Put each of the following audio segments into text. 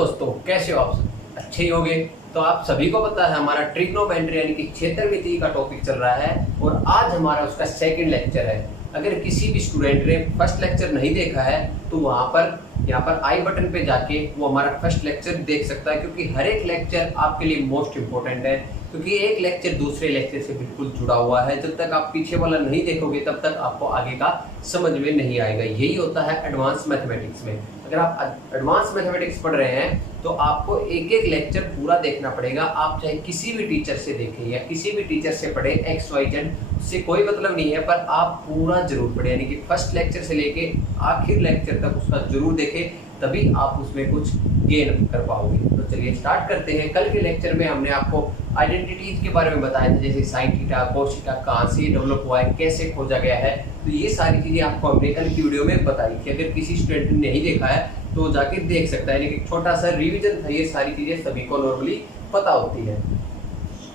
दोस्तों, कैसे हो आप सब? अच्छे ही होंगे। तो आप सभी को पता है हमारा ट्रिग्नोमेट्री यानी कि क्षेत्रमिति का टॉपिक चल रहा है और आज हमारा उसका सेकंड लेक्चर है। अगर किसी भी स्टूडेंट ने फर्स्ट लेक्चर नहीं देखा है तो वहाँ पर यहाँ पर आई बटन पे जाके वो हमारा फर्स्ट लेक्चर देख सकता है, क्योंकि हर एक लेक्चर आपके लिए मोस्ट इंपॉर्टेंट है, क्योंकि एक लेक्चर दूसरे लेक्चर से बिल्कुल जुड़ा हुआ है। जब तक आप पीछे वाला नहीं देखोगे तब तक आपको आगे का समझ में नहीं आएगा। यही होता है एडवांस मैथमेटिक्स में। अगर आप एडवांस मैथमेटिक्स पढ़ रहे हैं तो आपको एक एक लेक्चर पूरा देखना पड़ेगा। आप चाहे किसी भी टीचर से देखें या किसी भी टीचर से पढ़े XYZ, उससे कोई मतलब नहीं है, पर आप पूरा जरूर पढ़ें, यानी कि फर्स्ट लेक्चर से लेके आखिर लेक्चर तक उसका जरूर देखें, तभी आप उसमें कुछ गेन कर पाओगे। तो चलिए स्टार्ट करते हैं। कल के लेक्चर में हमने आपको आइडेंटिटीज के बारे में बताया था, जैसे साइन थीटा, कोस थीटा कहाँ से डेवलप हुआ है, कैसे खोजा गया है। तो ये सारी चीजें आपको हमने कल की वीडियो में बताई थी। अगर किसी स्टूडेंट ने नहीं देखा है तो जाके देख सकता है, लेकिन छोटा सा रिवीजन था। ये सारी चीजें सभी को नॉर्मली पता होती है।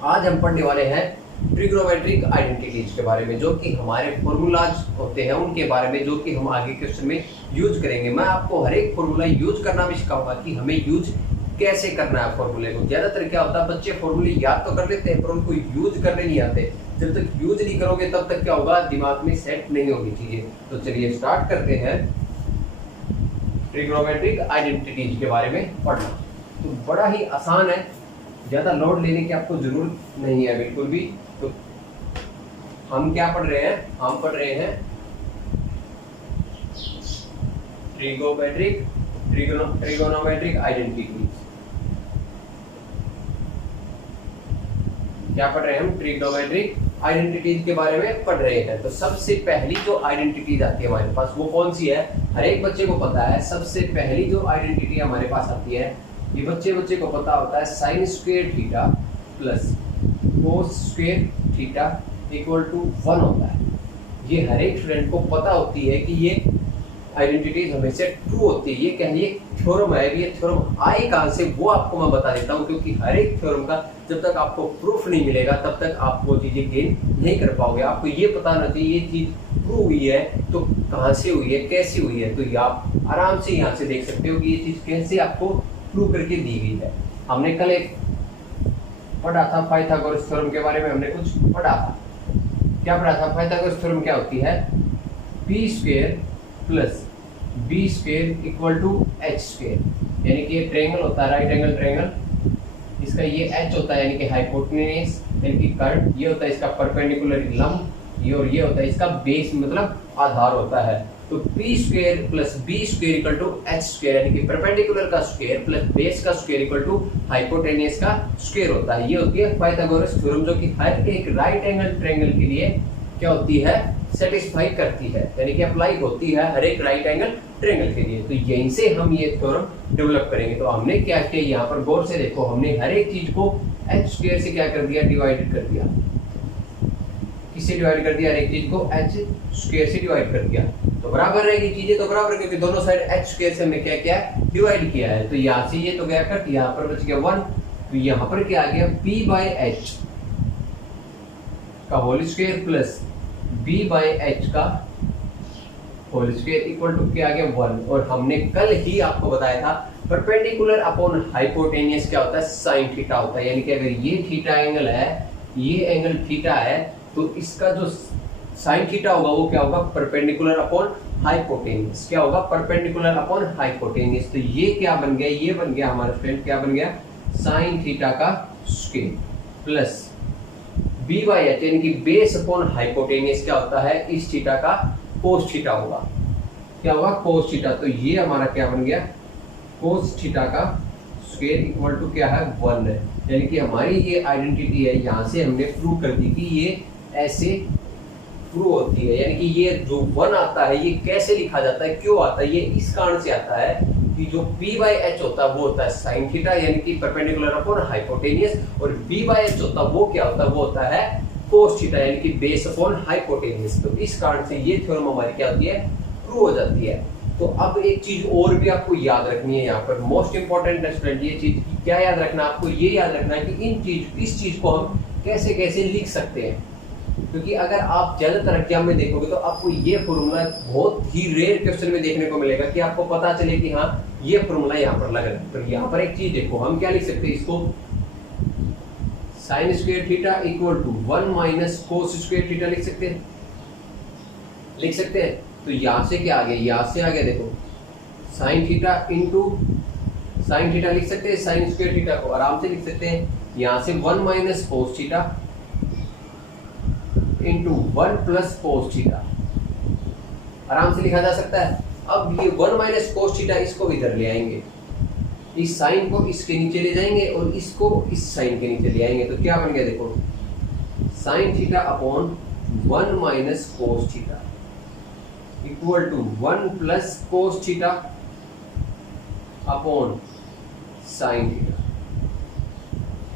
आज हम पढ़ने वाले हैं ट्रिग्नोमेट्रिक आइडेंटिटीज के बारे में, जो कि हमारे फॉर्मूलाज होते हैं उनके बारे में, जो कि हम आगे क्वेश्चन में यूज करेंगे। मैं आपको हर एक फॉर्मूला यूज करना भी सिखाऊंगा कि हमें यूज कैसे करना है फॉर्मूले को। ज्यादातर क्या होता है, बच्चे फॉर्मूले याद तो कर लेते हैं पर उनको यूज करने नहीं आते। जब तक यूज नहीं करोगे तब तक क्या होगा, दिमाग में सेट नहीं होगी चीजें। तो चलिए स्टार्ट करते हैं ट्रिग्नोमेट्रिक आइडेंटिटीज के बारे में पढ़ना। तो बड़ा ही आसान है, ज्यादा लोड लेने की आपको जरूरत नहीं है बिल्कुल भी। तो हम क्या पढ़ रहे हैं, हम पढ़ रहे हैं ट्रिगोनोमेट्रिक आइडेंटिटीज। क्या पढ़ रहे हैं हम? ट्रिग्नोमेट्रिक आइडेंटिटीज के बारे में पढ़ रहे हैं। तो सबसे पहली जो आइडेंटिटीज आती है हमारे पास वो कौन सी है? हर एक बच्चे को पता है। सबसे पहली जो आइडेंटिटी हमारे पास आती है, ये बच्चे को पता होता है, sine square theta plus cos square theta equal to 1 होता है। ये हर एक स्टूडेंट को पता होती है कि ये आइडेंटिटीज हमेशा ट्रू होती है। ये कहिए थ्योरम है। ये थ्योरम आए कहाँ से वो आपको मैं बता देता हूँ, क्योंकि हर एक थ्योरम का जब तक आपको प्रूफ नहीं मिलेगा तब तक आप वो चीजें गेन नहीं कर पाओगे। आपको ये पता होना चाहिए ये चीज प्रूव हुई है तो कहाँ से हुई है, कैसे हुई है। तो ये आप आराम से यहाँ से देख सकते हो कि ये चीज कैसे आपको प्रूव करके दी गई है। हमने कल एक पढ़ा था पाइथागोरस थ्योरम के बारे में, हमने कुछ पढ़ा था। क्या पढ़ा था? पाइथागोरस थ्योरम क्या होती है? P square plus B square equal to H square, यानी कि ये ट्रायंगल होता है, राइट एंगल ट्रायंगल। इसका ये एच होता है यानी कि हाइपोटेन्यूज यानी कि कर्व, ये होता है इसका परपेंडिकुलर लंब, ये और ये होता है इसका बेस मतलब आधार होता है। तो P square plus B square equal to H square, यानी कि परपेंडिकुलर का स्क्वायर प्लस बेस का स्क्वायर इक्वल टू हाइपोटेन्यूज का स्क्वायर होता है। ये होती है पाइथागोरस थ्योरम, जो कि हर एक राइट एंगल ट्रायंगल के लिए क्या होती है, सेटिस्फाई करती है, यानी कि अप्लाई होती है हर एक राइट एंगल ट्रायंगल के लिए। तो यहीं से हम ये थ्योरम डेवलप करेंगे। तो हमने क्या किया, यहाँ पर गौर से देखो, हमने हर एक चीज को एच स्क्वायर से क्या कर दिया, डिवाइड कर दिया। किससे डिवाइड कर दिया? हर एक चीज को एच स्क्वायर से डिवाइड कर दिया। तो बराबर रहेगी चीजें, तो बराबर, क्योंकि दोनों साइड एच स्क्वायर से हमने क्या किया, डिवाइड किया है। तो यहाँ से ये तो गया कट, यहाँ पर बच गया 1। तो यहाँ पर क्या आ गया, पी बाई एच का whole square plus B by H का होल स्क्वायर इक्वल टू क्या आ गया, 1। और हमने कल ही आपको बताया था परपेंडिकुलर अपॉन हाइपोटेन्यूज क्या होता है, साइन थीटा होता है। यानी कि अगर ये थीटा एंगल है, ये एंगल थीटा है, तो इसका जो साइन थीटा होगा वो क्या होगा, परपेंडिकुलर अपॉन हाइपोटेन्यूज। क्या होगा, परपेंडिकुलर अपॉन हाइपोटेन्यूज। तो ये क्या बन गया, ये बन गया हमारा फ्रेंड, क्या बन गया, साइन थीटा का square plus B by H, यानी कि बेस अपॉन हाइपोटेन्यूज क्या होता है, इस थीटा का कोस थीटा होगा। क्या होगा, कोस थीटा। तो ये हमारा क्या बन गया, कोस थीटा का स्क्वायर इक्वल टू क्या है, 1 है। यानी कि हमारी ये आइडेंटिटी है, यहाँ से हमने प्रूव कर दी कि ये ऐसे प्रूव होती है। यानी कि ये जो 1 आता है ये कैसे लिखा जाता है, क्यों आता है, ये इस कारण से आता है कि जो P बाई एच होता है वो होता है साइन थीटा, यानी कि परपेंडिकुलर अपॉन हाइपोटेन्यूज, और B बाई एच होता है वो क्या होता है, वो होता है कोस थीटा, यानी कि बेस अपॉन हाइपोटेन्यूज। तो इस कारण से ये थ्योरम हमारी क्या होती है, प्रूव हो जाती है। तो अब एक चीज और भी आपको याद रखनी है, यहाँ पर मोस्ट इंपॉर्टेंट स्टूडेंट, ये चीज क्या याद रखना, आपको ये याद रखना है कि इस चीज को हम कैसे कैसे लिख सकते हैं। क्योंकि अगर आप ज्यादातर एग्जाम में देखोगे तो आपको ये फॉर्मूला बहुत ही रेयर क्वेश्चन में देखने को मिलेगा कि आपको पता चले कि हाँ ये फॉर्मूला यहाँ पर लग रहा है। तो यहाँ पर एक चीज देखो, हम क्या लिख सकते हैं इसको, sine square theta equal to 1 minus cos square theta लिख सकते हैं, लिख सकते हैं। तो यहाँ से क्या आ गया, यहाँ से आ गया देखो sine theta into sine theta लिख सकते हैं, साइन स्क्वायर थीटा को आराम से लिख सकते हैं। यहाँ से 1 minus cos theta into 1 plus cos theta आराम से लिखा जा सकता है। अब ये 1 माइनस कोस थीटा इसको इधर ले आएंगे, इस साइन को इसके नीचे ले जाएंगे और इसको इस साइन के नीचे ले आएंगे। तो क्या बन गया देखो, sine theta upon 1 minus cos theta equal to 1 plus cos theta upon sine theta.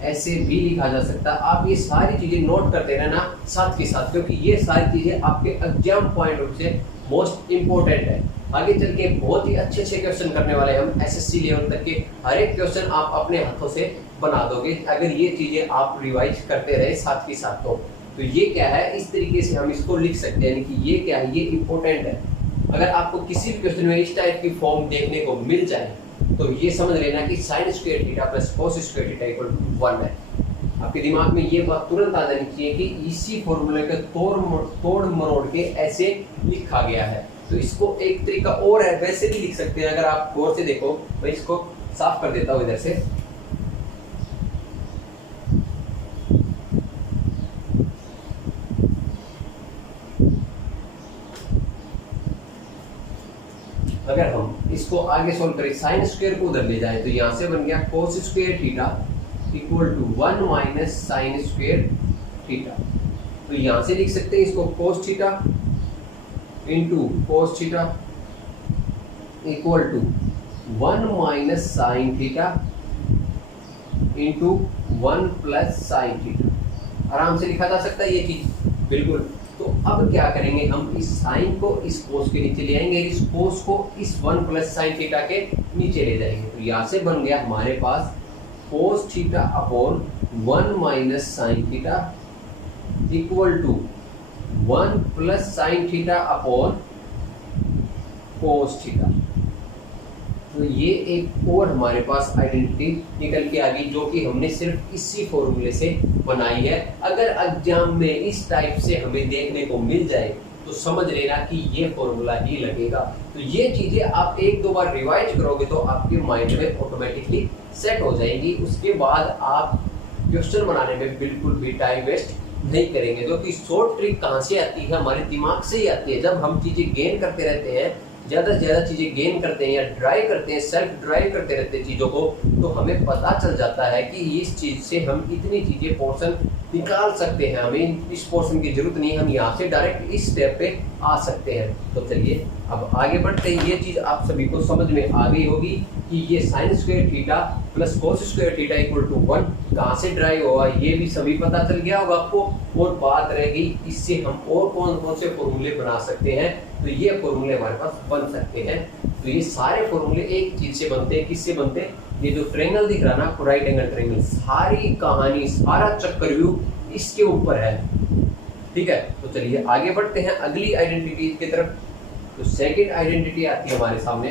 ऐसे भी लिखा जा सकता है। आप ये सारी चीजें नोट करते रहना साथ के साथ, क्योंकि ये सारी चीजें आपके एग्जाम पॉइंट ऑफ से मोस्ट इंपॉर्टेंट है। आगे चल के बहुत ही अच्छे अच्छे क्वेश्चन करने वाले हैं हम, एसएससी लेवल तक के हर एक क्वेश्चन आप अपने हाथों से बना दोगे अगर ये चीजें आप रिवाइज करते रहे साथ के साथ। तो ये क्या है, इस तरीके से हम इसको लिख सकते हैं कि ये क्या है, ये इंपॉर्टेंट है। अगर आपको किसी भी क्वेश्चन में इस टाइप की फॉर्म देखने को मिल जाए तो ये समझ लेना कि sine square theta plus cos square theta equal to 1 है। आपके दिमाग में ये बात तुरंत आ जानी चाहिए कि इसी फॉर्मूले के तोड़ मरोड़ के ऐसे लिखा गया है। तो इसको एक तरीका और है, वैसे भी लिख सकते हैं। अगर आप गौर से देखो, मैं इसको साफ कर देता हूं इधर से। अगर हम इसको आगे सोल्व करें, साइन स्क्वायर को उधर ले जाए तो यहां से बन गया cos square theta equal to 1 minus sine square theta. तो यहां से लिख सकते हैं इसको cos theta into cos theta equal to 1 minus sine theta into 1 plus sine theta. आराम से लिखा जा सकता है ये चीज, बिल्कुल। तो अब क्या करेंगे, हम इस साइन को इस कोस के नीचे ले आएंगे, इस कोस को इस 1 प्लस साइन थीटा के नीचे ले जाएंगे। तो यहाँ से बन गया हमारे पास cos theta upon 1 minus sine theta equal to 1 plus sine theta upon cos theta. तो ये एक और हमारे पास आइडेंटिटी निकल के आ गई, जो कि हमने सिर्फ इसी फॉर्मूले से बनाई है। अगर एग्जाम में इस टाइप से हमें देखने को मिल जाए तो समझ लेना कि ये फॉर्मूला ही लगेगा। तो ये चीजें आप एक दो बार रिवाइज करोगे तो आपके माइंड में ऑटोमेटिकली सेट हो जाएंगी। उसके बाद आप क्वेश्चन बनाने में बिल्कुल भी टाइम वेस्ट नहीं करेंगे। जो कि शॉर्ट ट्रिक कहाँ से आती है, हमारे दिमाग से ही आती है। जब हम चीजें गेन करते रहते हैं, ज़्यादा से ज़्यादा चीज़ें गेन करते हैं या ड्राइव करते हैं, सेल्फ ड्राइव करते रहते हैं चीज़ों को, तो हमें पता चल जाता है कि इस चीज़ से हम इतनी चीज़ें पोर्शन निकाल सकते हैं। हमें इस पोर्शन की जरूरत नहीं, हम यहाँ से डायरेक्ट इस स्टेप पे आ सकते हैं। तो चलिए अब आगे बढ़ते हैं। ये चीज़ आप सभी को समझ में आ गई होगी कि ये sine square theta plus cos square theta equal to 1 कहाँ से ड्राइव होगा, ये भी सभी पता चल गया होगा आपको। और बात रह गई इससे हम और कौन कौन से फॉर्मूले बना सकते हैं। तो ये फॉर्मूले हमारे पास बन सकते हैं। तो ये सारे फॉर्मूले एक चीज से बनते हैं, किससे बनते हैं, ये जो ट्रायंगल दिख रहा ना, राइट एंगल ट्रायंगल, सारी कहानी सारा चक्रव्यूह इसके ऊपर है। ठीक है, तो चलिए आगे बढ़ते हैं अगली आइडेंटिटी की तरफ। तो सेकंड आइडेंटिटी आती है हमारे सामने।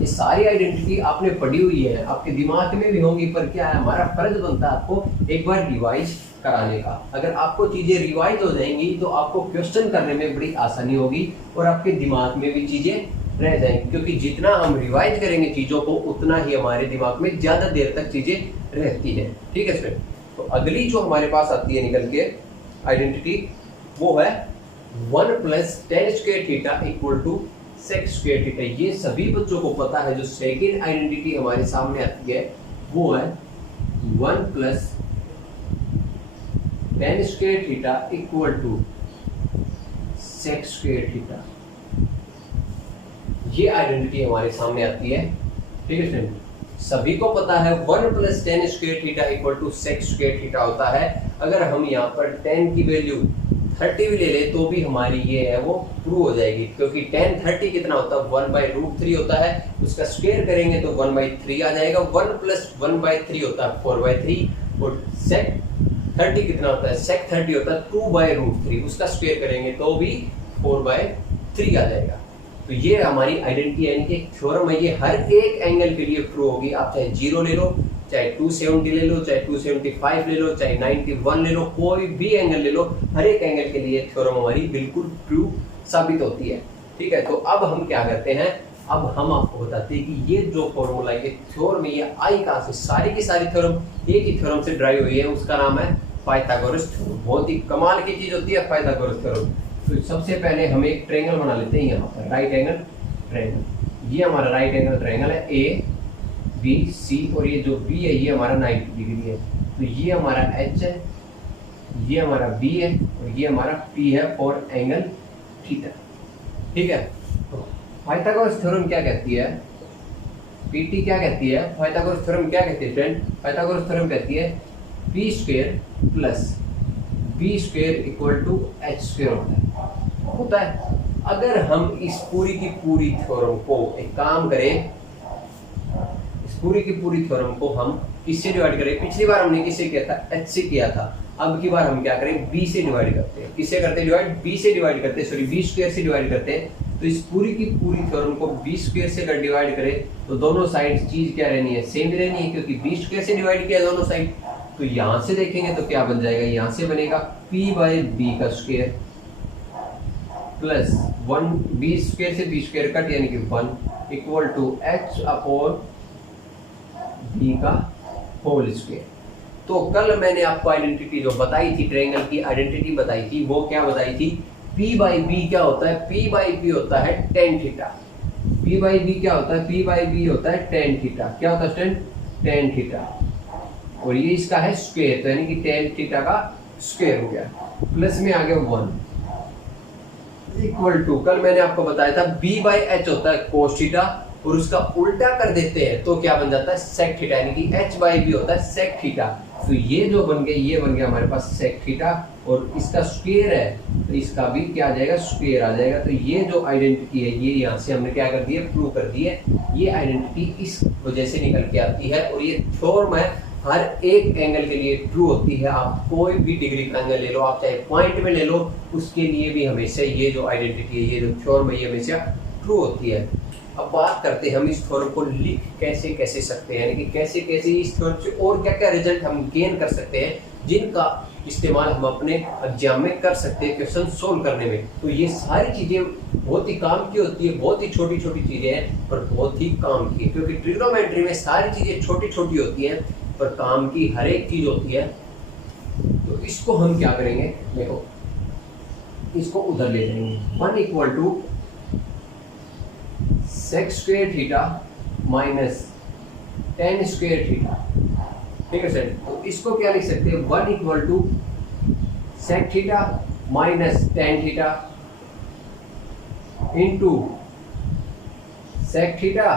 ये सारी आइडेंटिटी आपने पढ़ी हुई है, आपके दिमाग में भी होंगी, पर क्या है, हमारा फर्ज बनता है आपको एक बार रिवाइज कराने का। अगर आपको चीजें रिवाइज हो जाएंगी तो आपको क्वेश्चन करने में बड़ी आसानी होगी और आपके दिमाग में भी चीजें रह जाएंगी। क्योंकि जितना हम रिवाइज करेंगे चीजों को, उतना ही हमारे दिमाग में ज्यादा देर तक चीजें रहती है। ठीक है स्टूडेंट, तो अगली जो हमारे पास आती है निकल के आइडेंटिटी, वो है 1 plus tan square theta equal to sec square theta. ये सभी बच्चों को पता है। जो सेकेंड आइडेंटिटी हमारे सामने आती है वो है 1 plus tan square theta equal to sec square theta. ये आइडेंटिटी हमारे सामने आती है। ठीक है स्टूडेंट, सभी को पता है 1 plus tan square theta equal to sec square theta होता है। अगर हम यहाँ पर 10 की वैल्यू 30 भी ले ले तो भी हमारी ये है वो प्रूव हो जाएगी। क्योंकि 10 30 कितना होता है, 1/√3 होता है। उसका स्क्वायर करेंगे तो 1/3 आ जाएगा। 1 प्लस 1/3 होता है 4/3। और सेक 30 कितना होता है, सेक 30 होता है 2/√3। उसका स्क्वायर करेंगे तो भी 4/3 आ जाएगा। तो ये हमारी आइडेंटिटी यानी कि थ्योरम है, ये हर एक एंगल के लिए ट्रू होगी। आप चाहे 0 ले लो, चाहे 270 ले लो, चाहे 275 ले लो, चाहे 91 ले लो, कोई भी एंगल ले लो, हर एक एंगल के लिए थ्योरम हमारी बिल्कुल ट्रू साबित होती है। ठीक है, तो अब हम क्या करते हैं, अब हम आपको बताते हैं कि ये जो फॉर्मूला, ये थ्योरम, ये आई कहाँ से, सारी की सारी थ्योरम एक ही थ्योरम से ड्राइव हुई है, उसका नाम है पाइथागोरस थ्योरम। बहुत ही कमाल की चीज होती है पाइथागोरस थ्योरम। तो सबसे पहले हम एक ट्रायंगल बना लेते हैं यहाँ पर, राइट एंगल ट्रायंगल। ये हमारा राइट एंगल ट्रायंगल है ए बी सी, और ये जो बी है ये हमारा 90 डिग्री है। तो ये हमारा एच है, ये हमारा बी है, और ये हमारा पी है फॉर एंगल थीटा। ठीक है, तो पाइथागोरस थ्योरम क्या कहती है, पीटी क्या कहती है, पाइथागोरस थ्योरम क्या कहती है फ्रेंड, पाइथागोरस थ्योरम कहती है P square plus B square equal to H square होता है। अगर हम इस पूरी की पूरी थ्योरम को, एक काम करें, इस पूरी की पूरी थ्योरम को हम किससे डिवाइड करें, पिछली बार हमने किससे किया था, एच से किया था, अब की बार हम क्या करें, बी से डिवाइड करते हैं। किससे करते हैं डिवाइड, बी से डिवाइड करते हैं, सॉरी बी स्क्वायर से डिवाइड करते हैं। तो इस पूरी की पूरी थ्योरम को बी स्क्वायर से अगर डिवाइड करें तो दोनों साइड चीज क्या रहनी है, सेम रहनी है, क्योंकि बी स्क्वायर से डिवाइड किया दोनों साइड। तो यहां से देखेंगे तो क्या बन जाएगा, यहां से बनेगा p बाई बी का स्क्वायर प्लस 1 बी स्क्वायर से बी स्क्वायर कट यानी कि 1 equal to h upon B का होल स्क्वायर। तो कल मैंने आपको आइडेंटिटी जो बताई थी, ट्रायंगल की आइडेंटिटी बताई थी, वो क्या बताई थी, p बाई बी क्या होता है, p बाई बी होता है tan theta. p by B क्या होता है, p बाई बी होता है tan थीटा। क्या होता है tan थीटा, और ये इसका है स्क्वायर, तो यानी कि tan थीटा का स्क्वायर हो गया, प्लस में आ गया 1 इक्वल टू, कल मैंने आपको बताया था b बाई एच होता है cos थीटा, और उसका उल्टा कर देते हैं तो क्या बन जाता है sec थीटा, यानी कि h बाई बी होता है sec थीटा। तो ये जो बन गया, ये बन गया हमारे पास sec थीटा, और इसका स्क्वायर है तो इसका भी क्या आ जाएगा, स्क्वायर आ जाएगा। तो ये जो आइडेंटिटी है ये यहाँ से हमने क्या कर दिया, प्रूव कर दी है। ये आइडेंटिटी इस वजह से निकल के आती है, और ये थ्योरम है, हर एक एंगल के लिए ट्रू होती है। आप कोई भी डिग्री का एंगल ले लो, आप चाहे पॉइंट में ले लो, उसके लिए भी हमेशा ये जो आइडेंटिटी है, ये जो थ्योरम है, ये हमेशा ट्रू होती है। अब बात करते हैं हम इस थ्योरम को लिख कैसे कैसे सकते हैं, यानी कि कैसे कैसे इस थ्योरम से और क्या क्या रिजल्ट हम गेन कर सकते हैं, जिनका इस्तेमाल हम अपने एग्जाम में कर सकते हैं क्वेश्चन सोल्व करने में। तो ये सारी चीजें बहुत ही काम की होती है, बहुत ही छोटी छोटी चीजें हैं पर बहुत ही काम की, क्योंकि ट्रिग्नोमेट्री में सारी चीजें छोटी छोटी होती हैं पर काम की हर एक चीज होती है। तो इसको हम क्या करेंगे, देखो इसको उधर ले जाएंगे, 1 equal to sec square theta minus tan square theta. ठीक है सर, तो इसको क्या लिख सकते हैं, 1 equal to sec theta minus tan theta into sec theta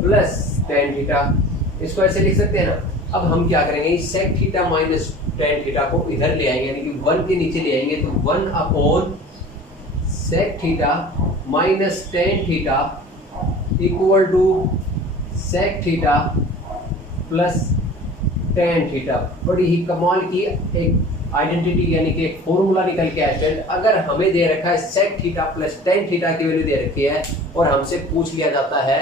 plus tan theta. इसको ऐसे लिख सकते हैं ना। अब हम क्या करेंगे, इस sec theta minus tan theta को इधर ले आएंगे, यानी कि 1 के नीचे ले आएंगे, तो 1 upon sec theta minus tan theta equal to sec theta plus tan theta. बड़ी ही कमाल की एक आइडेंटिटी यानी कि एक फॉर्मूला निकल के आया है। अगर हमें दे रखा है sec theta plus tan theta की वैल्यू दे रखी है और हमसे पूछ लिया जाता है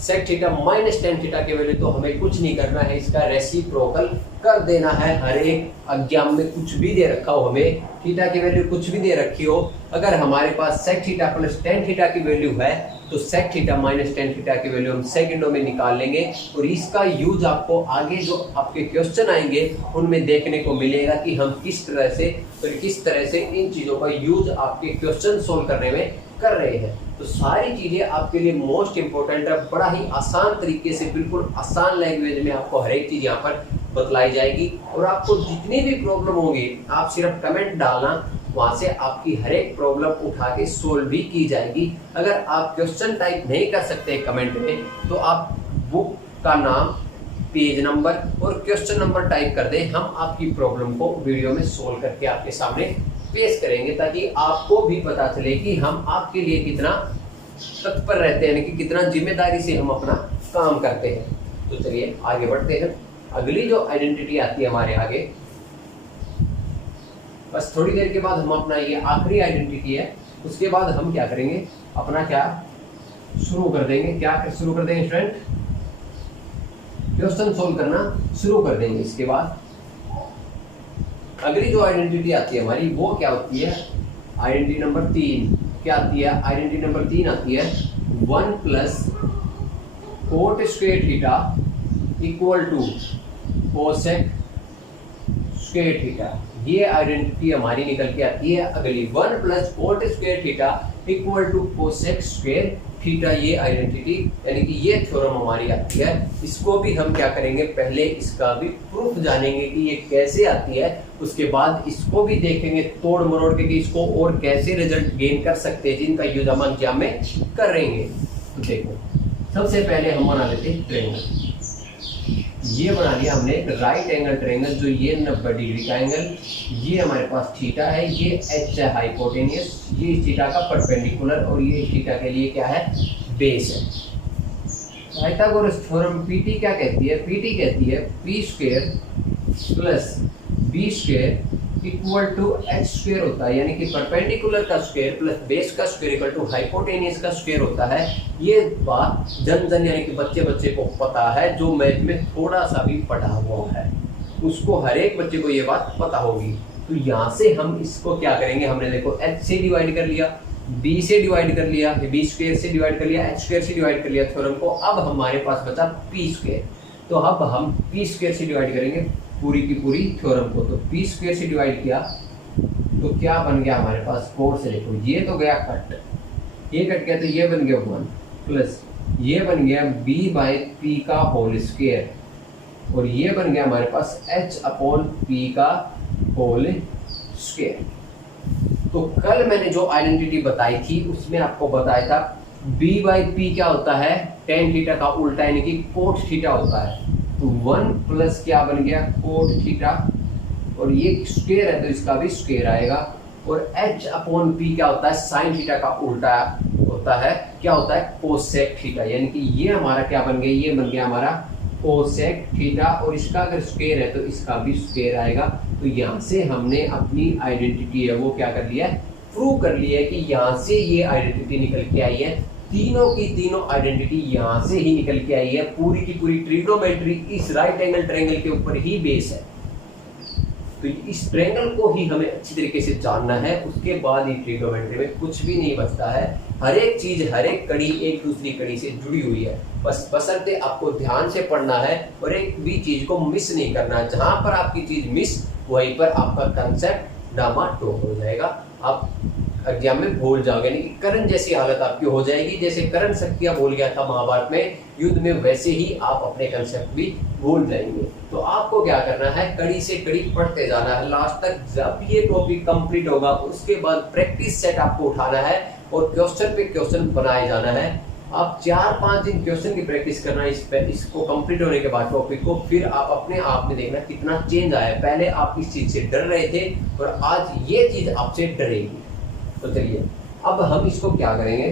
sec theta minus tan theta की वैल्यू, तो हमें कुछ नहीं करना है, इसका रेसिप्रोकल कर देना है। हर एक एग्जाम में कुछ भी दे रखा हो, हमें थीटा की वैल्यू कुछ भी दे रखी हो, अगर हमारे पास sec theta plus tan theta की वैल्यू है तो sec theta minus tan theta की वैल्यू हम सेकंडों में निकाल लेंगे। और इसका यूज आपको आगे जो आपके क्वेश्चन आएंगे उनमें देखने को मिलेगा कि हम किस तरह से इन चीजों का यूज आपके क्वेश्चन सोल्व करने में कर रहे हैं। तो सारी चीजें आपके लिए मोस्ट इंपोर्टेंट है, बड़ा ही आसान तरीके से, बिल्कुल आसान लैंग्वेज में आपको हर एक चीज यहाँ पर बतलाई जाएगी। और आपको जितनी भी प्रॉब्लम होगी आप सिर्फ कमेंट डालना, वहां से आपकी हर एक प्रॉब्लम उठा के सोल्व भी की जाएगी। अगर आप क्वेश्चन टाइप नहीं कर सकते कमेंट में तो आप बुक का नाम, पेज नंबर और क्वेश्चन नंबर टाइप कर दें, हम आपकी प्रॉब्लम को वीडियो में सोल्व करके आपके सामने पेश करेंगे, ताकि आपको भी पता चले कि हम आपके लिए कितना तत्पर रहते हैं, कि कितना जिम्मेदारी से हम अपना काम करते हैं। तो चलिए आगे बढ़ते हैं। अगली जो आइडेंटिटी आती है हमारे आगे, बस थोड़ी देर के बाद हम अपना ये आखिरी आइडेंटिटी है, उसके बाद हम क्या करेंगे, अपना क्या शुरू कर देंगे। क्या शुरू कर देंगे स्टूडेंट? क्वेश्चन सोल्व करना शुरू कर देंगे। इसके बाद अगली जो आइडेंटिटी आती है हमारी वो क्या होती है? आइडेंटिटी नंबर 3 क्या आती है? आइडेंटिटी नंबर 3 आती है 1 plus cot square theta equal to cosec square theta. ये आइडेंटिटी हमारी निकल के आती है अगली 1 plus cot square theta equal to cosec square theta. ये आइडेंटिटी यानी कि ये थ्योरम हमारी आती है। इसको भी हम क्या करेंगे, पहले इसका भी प्रूफ जानेंगे कि ये कैसे आती है, उसके बाद इसको भी देखेंगे तोड़ मरोड़ के कि इसको और कैसे रिजल्ट गेन कर सकते हैं, जिनका यूज हम एग्जाम में करेंगे। तो देखो सबसे पहले हम बना लेते हैं ट्रायंगल। ये बना लिया हमने राइट एंगल ट्रायंगल, जो ये 90 डिग्री का एंगल, ये हमारे पास थीटा है, ये एच है हाइपोटेनियस, ये थीटा का परपेंडिकुलर और ये थीटा के लिए क्या है? बेस है। पाइथागोरस थ्योरम पीटी क्या कहती है? पीटी कहती है P square plus B square equal to H square होता है, यानी कि परपेंडिकुलर का स्क्वायर प्लस बेस का स्क्वायर इक्वल टू हाइपोटेनियस का स्क्वायर होता है। ये बात जन जन यानी कि बच्चे बच्चे को पता है, जो मैथ में थोड़ा सा भी पढ़ा हुआ है उसको, हर एक बच्चे को ये बात पता होगी। तो यहाँ से हम इसको क्या करेंगे, हमने देखो एच से डिवाइड कर लिया, बी से डिवाइड कर लिया, बी स्क्वायर से डिवाइड कर लिया, एच स्क्वायर से डिवाइड कर लिया थ्योरम को। अब हमारे पास बचा पी स्क्वायर, तो अब हम पी स्क्वायर से डिवाइड करेंगे पूरी की पूरी थ्योरम को। तो पी स्क्वायर से डिवाइड किया तो क्या बन गया हमारे पास? 4 से देखो ये तो गया कट, ये कट गया तो ये बन गया 1 प्लस ये बन गया बी बाई पी का होल स्क्वायर, और ये बन गया हमारे पास एच अपॉन पी का होल स्क्वायर। तो कल मैंने जो आइडेंटिटी बताई थी उसमें आपको बताया था बी बाई पी क्या होता है? टेन थीटा का उल्टा यानी कि कोट थीटा होता है। तो 1 प्लस क्या बन गया? कोट थीटा, और ये स्क्वायर है तो इसका भी स्क्वायर आएगा, और h अपॉन पी क्या होता है? साइन थीटा का उल्टा होता है, क्या होता है? कोसेक थीटा, यानी कि ये हमारा क्या बन गया? ये बन गया हमारा कोसेक थीटा, और इसका अगर स्क्वायर है तो इसका भी स्क्वायर आएगा। तो यहाँ से हमने अपनी आइडेंटिटी है वो क्या कर लिया है? प्रूव कर लिया है कि यहाँ से ये आइडेंटिटी निकल के आई है। तीनों की तीनों आइडेंटिटी यहाँ से ही निकल के आई है। पूरी की पूरी ट्रिग्नोमेट्री इस राइट एंगल ट्रायंगल के ऊपर ही बेस है। तो इस ट्रायंगल को ही हमें अच्छी तरीके से जानना है, उसके बाद ही ट्रिग्नोमेट्री में कुछ भी नहीं बचता है। हर एक चीज, हर एक कड़ी एक दूसरी कड़ी से जुड़ी हुई है, बस बशर्ते आपको ध्यान से पढ़ना है और एक भी चीज को मिस नहीं करना है। जहां पर आपकी चीज मिस, वहीं पर आपका कंसेप्ट डामाडोल हो जाएगा, आप एग्जाम में भूल जाओगे, नहीं करण जैसी हालत आपकी हो जाएगी। जैसे करण शक्तियां भूल गया था महाभारत में युद्ध में, वैसे ही आप अपने कंसेप्ट भी भूल जाएंगे। तो आपको क्या करना है? कड़ी से कड़ी पढ़ते जाना है लास्ट तक। जब ये टॉपिक कंप्लीट होगा उसके बाद प्रैक्टिस सेट आपको उठाना है और क्वेश्चन पे क्वेश्चन बनाए जाना है। आप 4-5 दिन क्वेश्चन की प्रैक्टिस करना इसको कंप्लीट होने के बाद टॉपिक को, फिर आप अपने आप में देखना कितना चेंज आया है। पहले आप इस चीज से डर रहे थे और आज ये चीज आपसे डरेगी। तो चलिए अब हम इसको क्या करेंगे?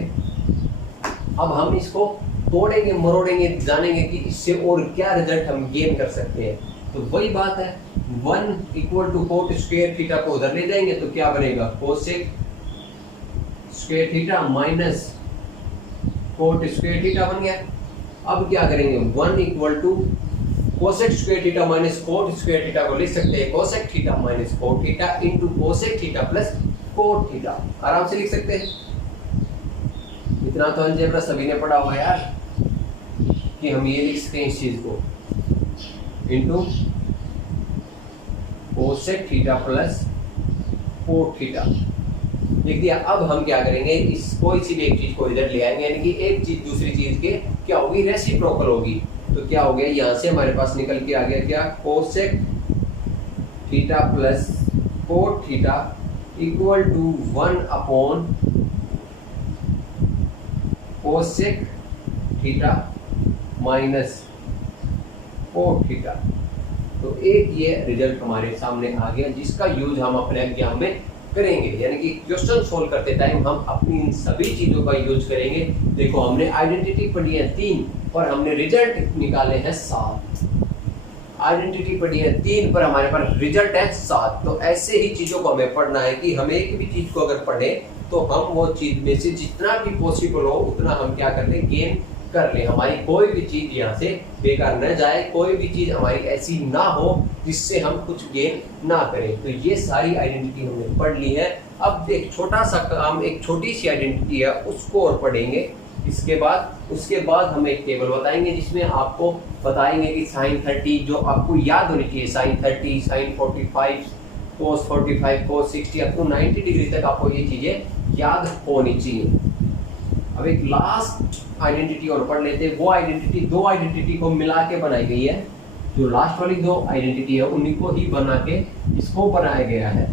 अब हम इसको तोड़ेंगे मरोड़ेंगे, जानेंगे कि इससे और क्या रिजल्ट हम गेन कर सकते हैं। तो वही बात है, 1 equal to cot square theta को उधर ले जाएंगे तो क्या बनेगा? Cosec square theta minus cot square theta बन गया। अब क्या करेंगे? 1 equal to cosec square theta minus cot square theta को लिख सकते हैं cosec theta minus cot theta into cosec theta plus cot theta, आराम से लिख सकते हैं। इतना तो अलजेब्रा सभी ने पढ़ा हुआ यार, कि हम ये लिख सकते हैं इस चीज को into cosec theta plus cot theta लिख दिया। अब हम क्या करेंगे? इस कोई सी भी एक चीज को इधर ले आएंगे, यानी कि एक चीज दूसरी चीज के क्या होगी? रेसिप्रोकल होगी। तो क्या हो गया? यहाँ से हमारे पास निकल के आ गया क्या? Cosec theta plus cot theta equal to 1 upon cosec theta minus cot theta. तो एक ये रिजल्ट हमारे सामने आ गया, जिसका यूज हम अपने एग्जाम में करेंगे, यानी कि क्वेश्चन सोल्व करते टाइम हम अपनी इन सभी चीजों का यूज करेंगे। देखो हमने आइडेंटिटी पढ़ी है 3 और हमने रिजल्ट निकाले हैं 7। आइडेंटिटी पढ़ी है 3 पर हमारे पास रिजल्ट है 7। तो ऐसे ही चीजों को हमें पढ़ना है कि हम एक भी चीज को अगर पढ़े तो हम वो चीज में से जितना भी पॉसिबल हो उतना हम क्या कर लें, गेन कर ले। हमारी कोई भी चीज यहाँ से बेकार न जाए, कोई भी चीज हमारी ऐसी ना हो जिससे हम कुछ गेन ना करें। तो ये सारी आइडेंटिटी हमने पढ़ ली है। अब एक छोटा सा काम, एक छोटी सी आइडेंटिटी है उसको और पढ़ेंगे। उसके बाद हम एक टेबल बताएंगे जिसमें आपको बताएंगे कि साइन 30 जो आपको याद होनी चाहिए, sine 30, sine 45, cos 45, cos 60 up to 90 degree तक आपको ये चीजें याद होनी चाहिए। अब एक लास्ट आइडेंटिटी और पढ़ लेते हैं। वो आइडेंटिटी, दो आइडेंटिटी को मिला के बनाई गई है। जो लास्ट वाली दो आइडेंटिटी है उन्हीं को ही बना के इसको बनाया गया है।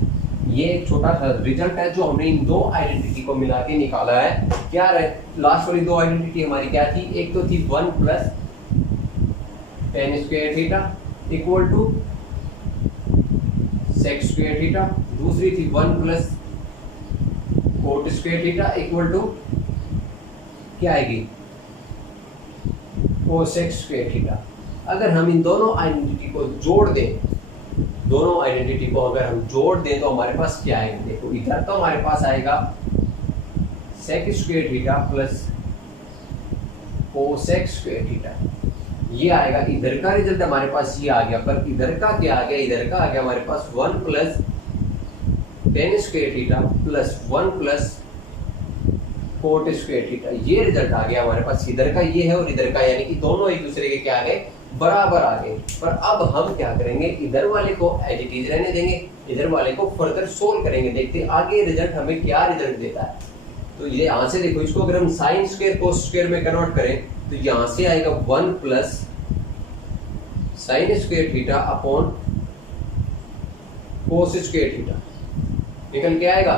ये एक छोटा सा रिजल्ट है जो हमने इन दो आइडेंटिटी को मिला के निकाला है। क्या लास्ट वाली दो आइडेंटिटी हमारी क्या थी? एक तो थी 1 प्लस tan square theta equal to sec square theta, दूसरी थी 1 प्लस cot square theta equal to क्या आएगी? cosec square theta. अगर हम इन दोनों आइडेंटिटी को जोड़ दें, दोनों आइडेंटिटी को अगर हम जोड़ दें तो हमारे पास क्या आएगा? देखो इधर तो हमारे पास आएगा sec square theta plus cosec square theta, ये आएगा। इधर का रिजल्ट हमारे पास ये आ गया, पर इधर का क्या आ गया? इधर का आ गया हमारे पास 1 प्लस tan स्क्वायर थीटा प्लस 1 प्लस cot स्क्वायर थीटा, ये रिजल्ट आ गया हमारे पास। इधर का ये है और इधर का, यानी कि दोनों एक दूसरे के क्या आ गए? बराबर आ गए। पर अब हम क्या करेंगे? इधर वाले को एज इट इज रहने देंगे, इधर वाले को फर्दर सोल्व करेंगे, देखते हैं आगे रिजल्ट हमें क्या रिजल्ट देता है। तो ये यहाँ से देखो, इसको अगर हम साइन स्क्वायर कोस स्क्वायर में कन्वर्ट करें तो यहाँ से आएगा 1 plus sine square theta upon cos square theta, निकल के आएगा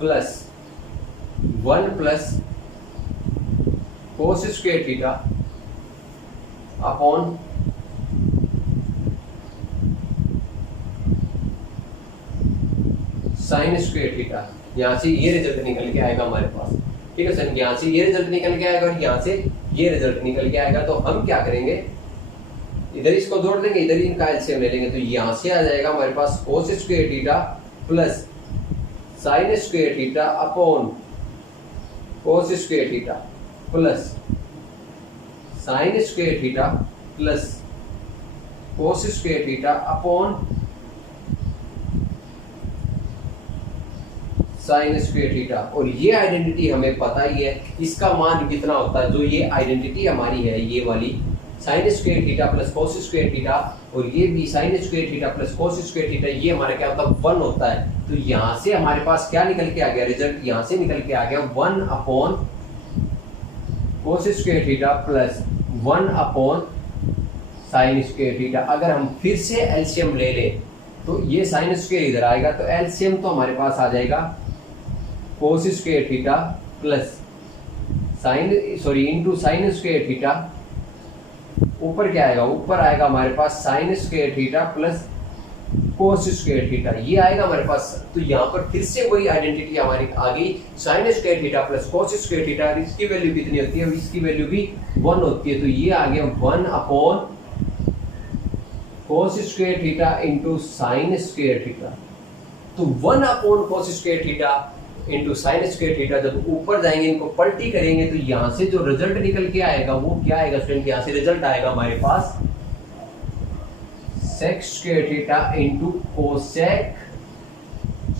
plus 1 plus cos square theta upon sine square theta. यहां से ये रिजल्ट निकल के आएगा हमारे पास, ठीक है सर। यहां से ये रिजल्ट निकल के आएगा और यहां से ये रिजल्ट निकल के आएगा। तो हम क्या करेंगे? इधर इसको जोड़ देंगे, इधर इनका एलसीएम ले लेंगे। तो यहां से आ जाएगा हमारे पास cos square theta plus sine square theta upon cos square theta plus sine square theta plus cos square theta upon sine square theta. और ये आइडेंटिटी हमें पता ही है, इसका मान कितना होता है? जो ये आइडेंटिटी हमारी है, ये वाली sign square theta plus cos square theta, और ये भी sign square theta plus cos square theta, ये हमारा क्या होता है? 1 होता है। तो यहां से हमारे पास क्या निकल के आ गया? रिजल्ट यहां से निकल के आ गया 1 upon cos square theta plus 1 upon sine square theta. अगर हम फिर से एलसीएम ले लें तो ये साइन स्क्वायर इधर आएगा, तो एलसीएम तो हमारे पास आ जाएगा cos square theta plus into sine square theta. ऊपर क्या आएगा? ऊपर आएगा हमारे पास sine square theta plus cos square theta, ये आएगा हमारे पास। तो यहाँ पर फिर से वही आइडेंटिटी हमारी आ गई, sign square theta plus cos square theta. इसकी वैल्यू कितनी होती है? इसकी वैल्यू भी 1 होती है। तो ये आ गया 1 upon cos square theta into sine square theta. तो 1 upon cos square theta into sine square theta, जब ऊपर जाएंगे इनको पलटी करेंगे तो यहां से जो रिजल्ट निकल के आएगा वो क्या आएगा स्टूडेंट? यहां से रिजल्ट आएगा हमारे पास sec square theta into cosec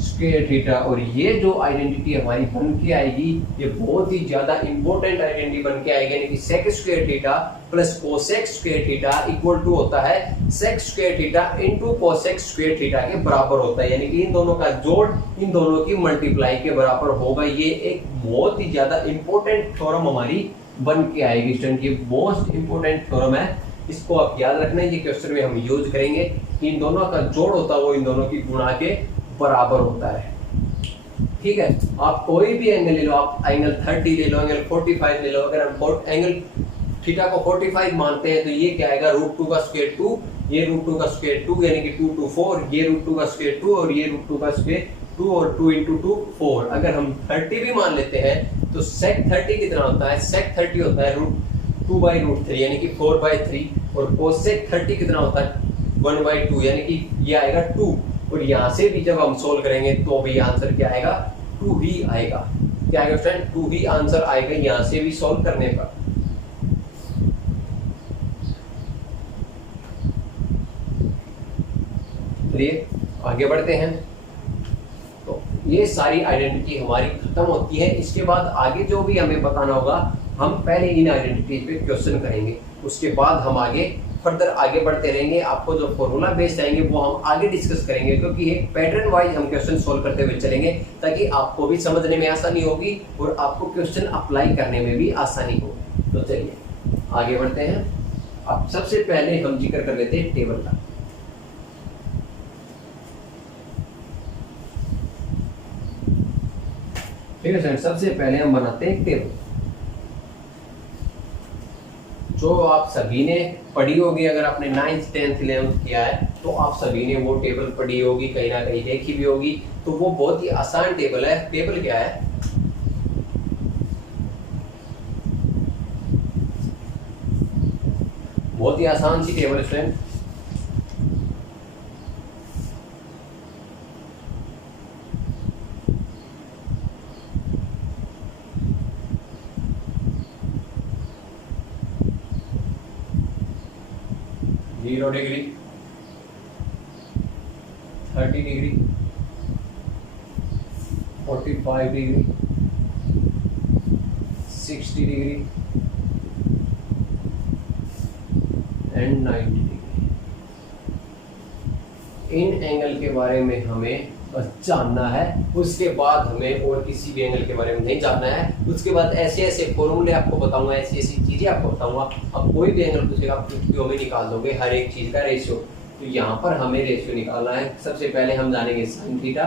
square theta. और ये जो आइडेंटिटी हमारी बन के आएगी, ये बहुत ही ज्यादा इंपॉर्टेंट आइडेंटिटी बन के आएगी, यानी कि sec square theta plus cosec square theta equal to होता है sec square theta into cosec square theta के बराबर होता है। यानी कि इन दोनों का जोड़ इन दोनों की मल्टीप्लाई के बराबर होगा। ये एक बहुत ही ज्यादा इंपॉर्टेंट थ्योरम हमारी बन के आएगी स्टूडेंट, ये मोस्ट इंपॉर्टेंट थ्योरम है, इसको आप याद रखना है। ये क्वेश्चन में हम यूज करेंगे। इन दोनों का जोड़ होता है वो इन दोनों की गुणा के बराबर होता है, ठीक है। आप कोई भी एंगल ले लो, आप एंगल 30 ले लो, एंगल 45 ले लो। अगर हम एंगल थीटा को 45 मानते हैं तो ये क्या आएगा? √2 का स्क्वायर 2, ये √2 का स्क्वायर 2, यानी कि 2 2 4, ये √2 का स्क्वायर 2 और ये √2 का स्क्वायर 2 और 2 × 2 4। अगर हम 30 भी मान लेते हैं तो sec 30 कितना होता है? sec 30 होता है √2/√3 यानी कि 4/3, और cosec 30 कितना होता है? 1/2 यानी कि ये आएगा 2, और यहाँ से भी जब हम सोल्व करेंगे तो भी आंसर क्या आएगा, 2 ही आएगा। क्या आएगा स्टूडेंट, 2 ही आंसर आएगा यहाँ से भी सोल्व करने पर। चलिए आगे बढ़ते हैं। तो ये सारी आइडेंटिटी हमारी खत्म होती है। इसके बाद आगे जो भी हमें बताना होगा हम पहले इन आइडेंटिटी पे क्वेश्चन करेंगे, उसके बाद हम आगे फर्दर आगे बढ़ते रहेंगे। आपको जो फॉर्मूला बेस्ड आएंगे वो हम आगे डिस्कस करेंगे, क्योंकि एक पैटर्न वाइज हम क्वेश्चन सोल्व करते हुए चलेंगे ताकि आपको भी समझने में आसानी होगी और आपको क्वेश्चन अप्लाई करने में भी आसानी होगी। तो चलिए आगे बढ़ते हैं। अब सबसे पहले हम जिक्र कर लेते हैं टेबल का। ठीक है सर, सबसे पहले हम बनाते हैं टेबल जो आप सभी ने पढ़ी होगी। अगर आपने 9th 10th 11th किया है तो आप सभी ने वो टेबल पढ़ी होगी, कहीं ना कहीं देखी भी होगी। तो वो बहुत ही आसान टेबल है। टेबल क्या है, बहुत ही आसान सी table student. Zero degree, 30 degree, 45 degree, 60 degree and 90 degree. इन एंगल के बारे में हमें बस जानना है, उसके बाद हमें और किसी भी एंगल के बारे में नहीं जानना है। उसके बाद ऐसे ऐसे फॉर्मूले आपको बताऊंगा, ऐसी ऐसी चीजें आपको बताऊंगा। अब कोई भी एंगल पूछेगा आप चुटकियों में निकाल दोगे हर एक चीज का रेशियो। तो यहाँ पर हमें रेशियो निकालना है। सबसे पहले हम जानेंगे साइन थीटा,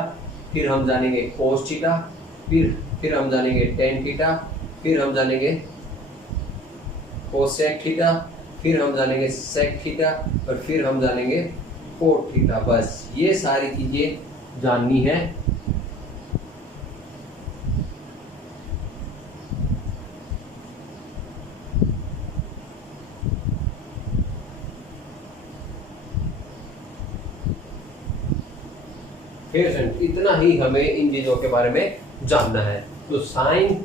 फिर हम जानेंगे कोस थीटा, फिर हम जानेंगे टेन थीटा, फिर हम जानेंगे कोसेक थीटा, फिर हम जानेंगे सेक थीटा और फिर हम जानेंगे कोट थीटा। बस ये सारी चीजें जाननी है। इतना ही हमें इन चीजों के बारे में जानना है। तो साइन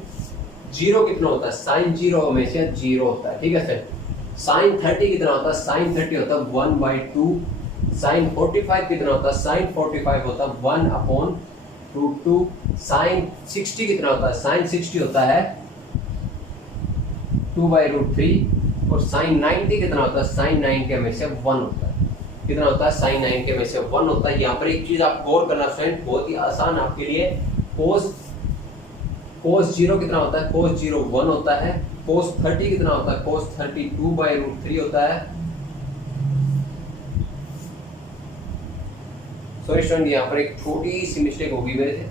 0 कितना होता है, साइन 0 हमेशा 0 होता है। ठीक है सर। साइन 30 कितना होता है, साइन 30 होता है 1/2। साइन 45 कितना होता है, साइन 45 होता है 1/√2। साइन 60 कितना होता है, साइन 60 होता है 2/√3। और साइन 90 कितना होता है, साइन 90 हमेशा 1 होता है। कितना होता है, साइन 90 में से 1 होता है। यहाँ पर एक चीज आप गौर करना फ्रेंड, बहुत ही आसान आपके लिए। कोस 0 कितना होता है, कोस 0 1 होता है। कोस 30 कितना होता है, कोस 30 2/√3 होता है। सॉरी स्टूडेंट, यहाँ पर एक छोटी सी मिस्टेक होगी मेरे से।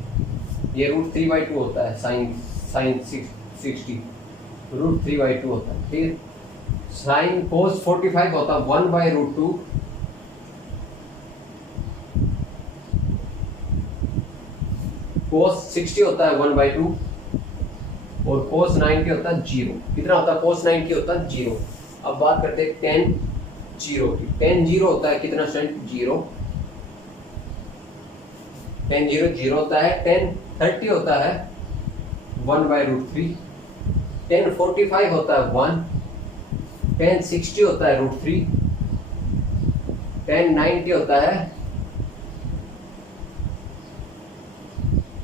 ये √3/2 होता है, साइन 60 √3/2 होता है। ठीक है। साइन कोस 45 होता है 1/√2। कोस 60 होता है 1/2 और कोस 90 होता है 0। कितना होता है, कोस 90 होता है 0। अब बात करते हैं टेन 0 की। टेन 0 होता है कितना स्टूडेंट, 0। टेन 0 होता है। टेन 30 होता है 1/√3। टेन 45 होता है 1। टेन 60 होता है √3। टेन 90 होता है,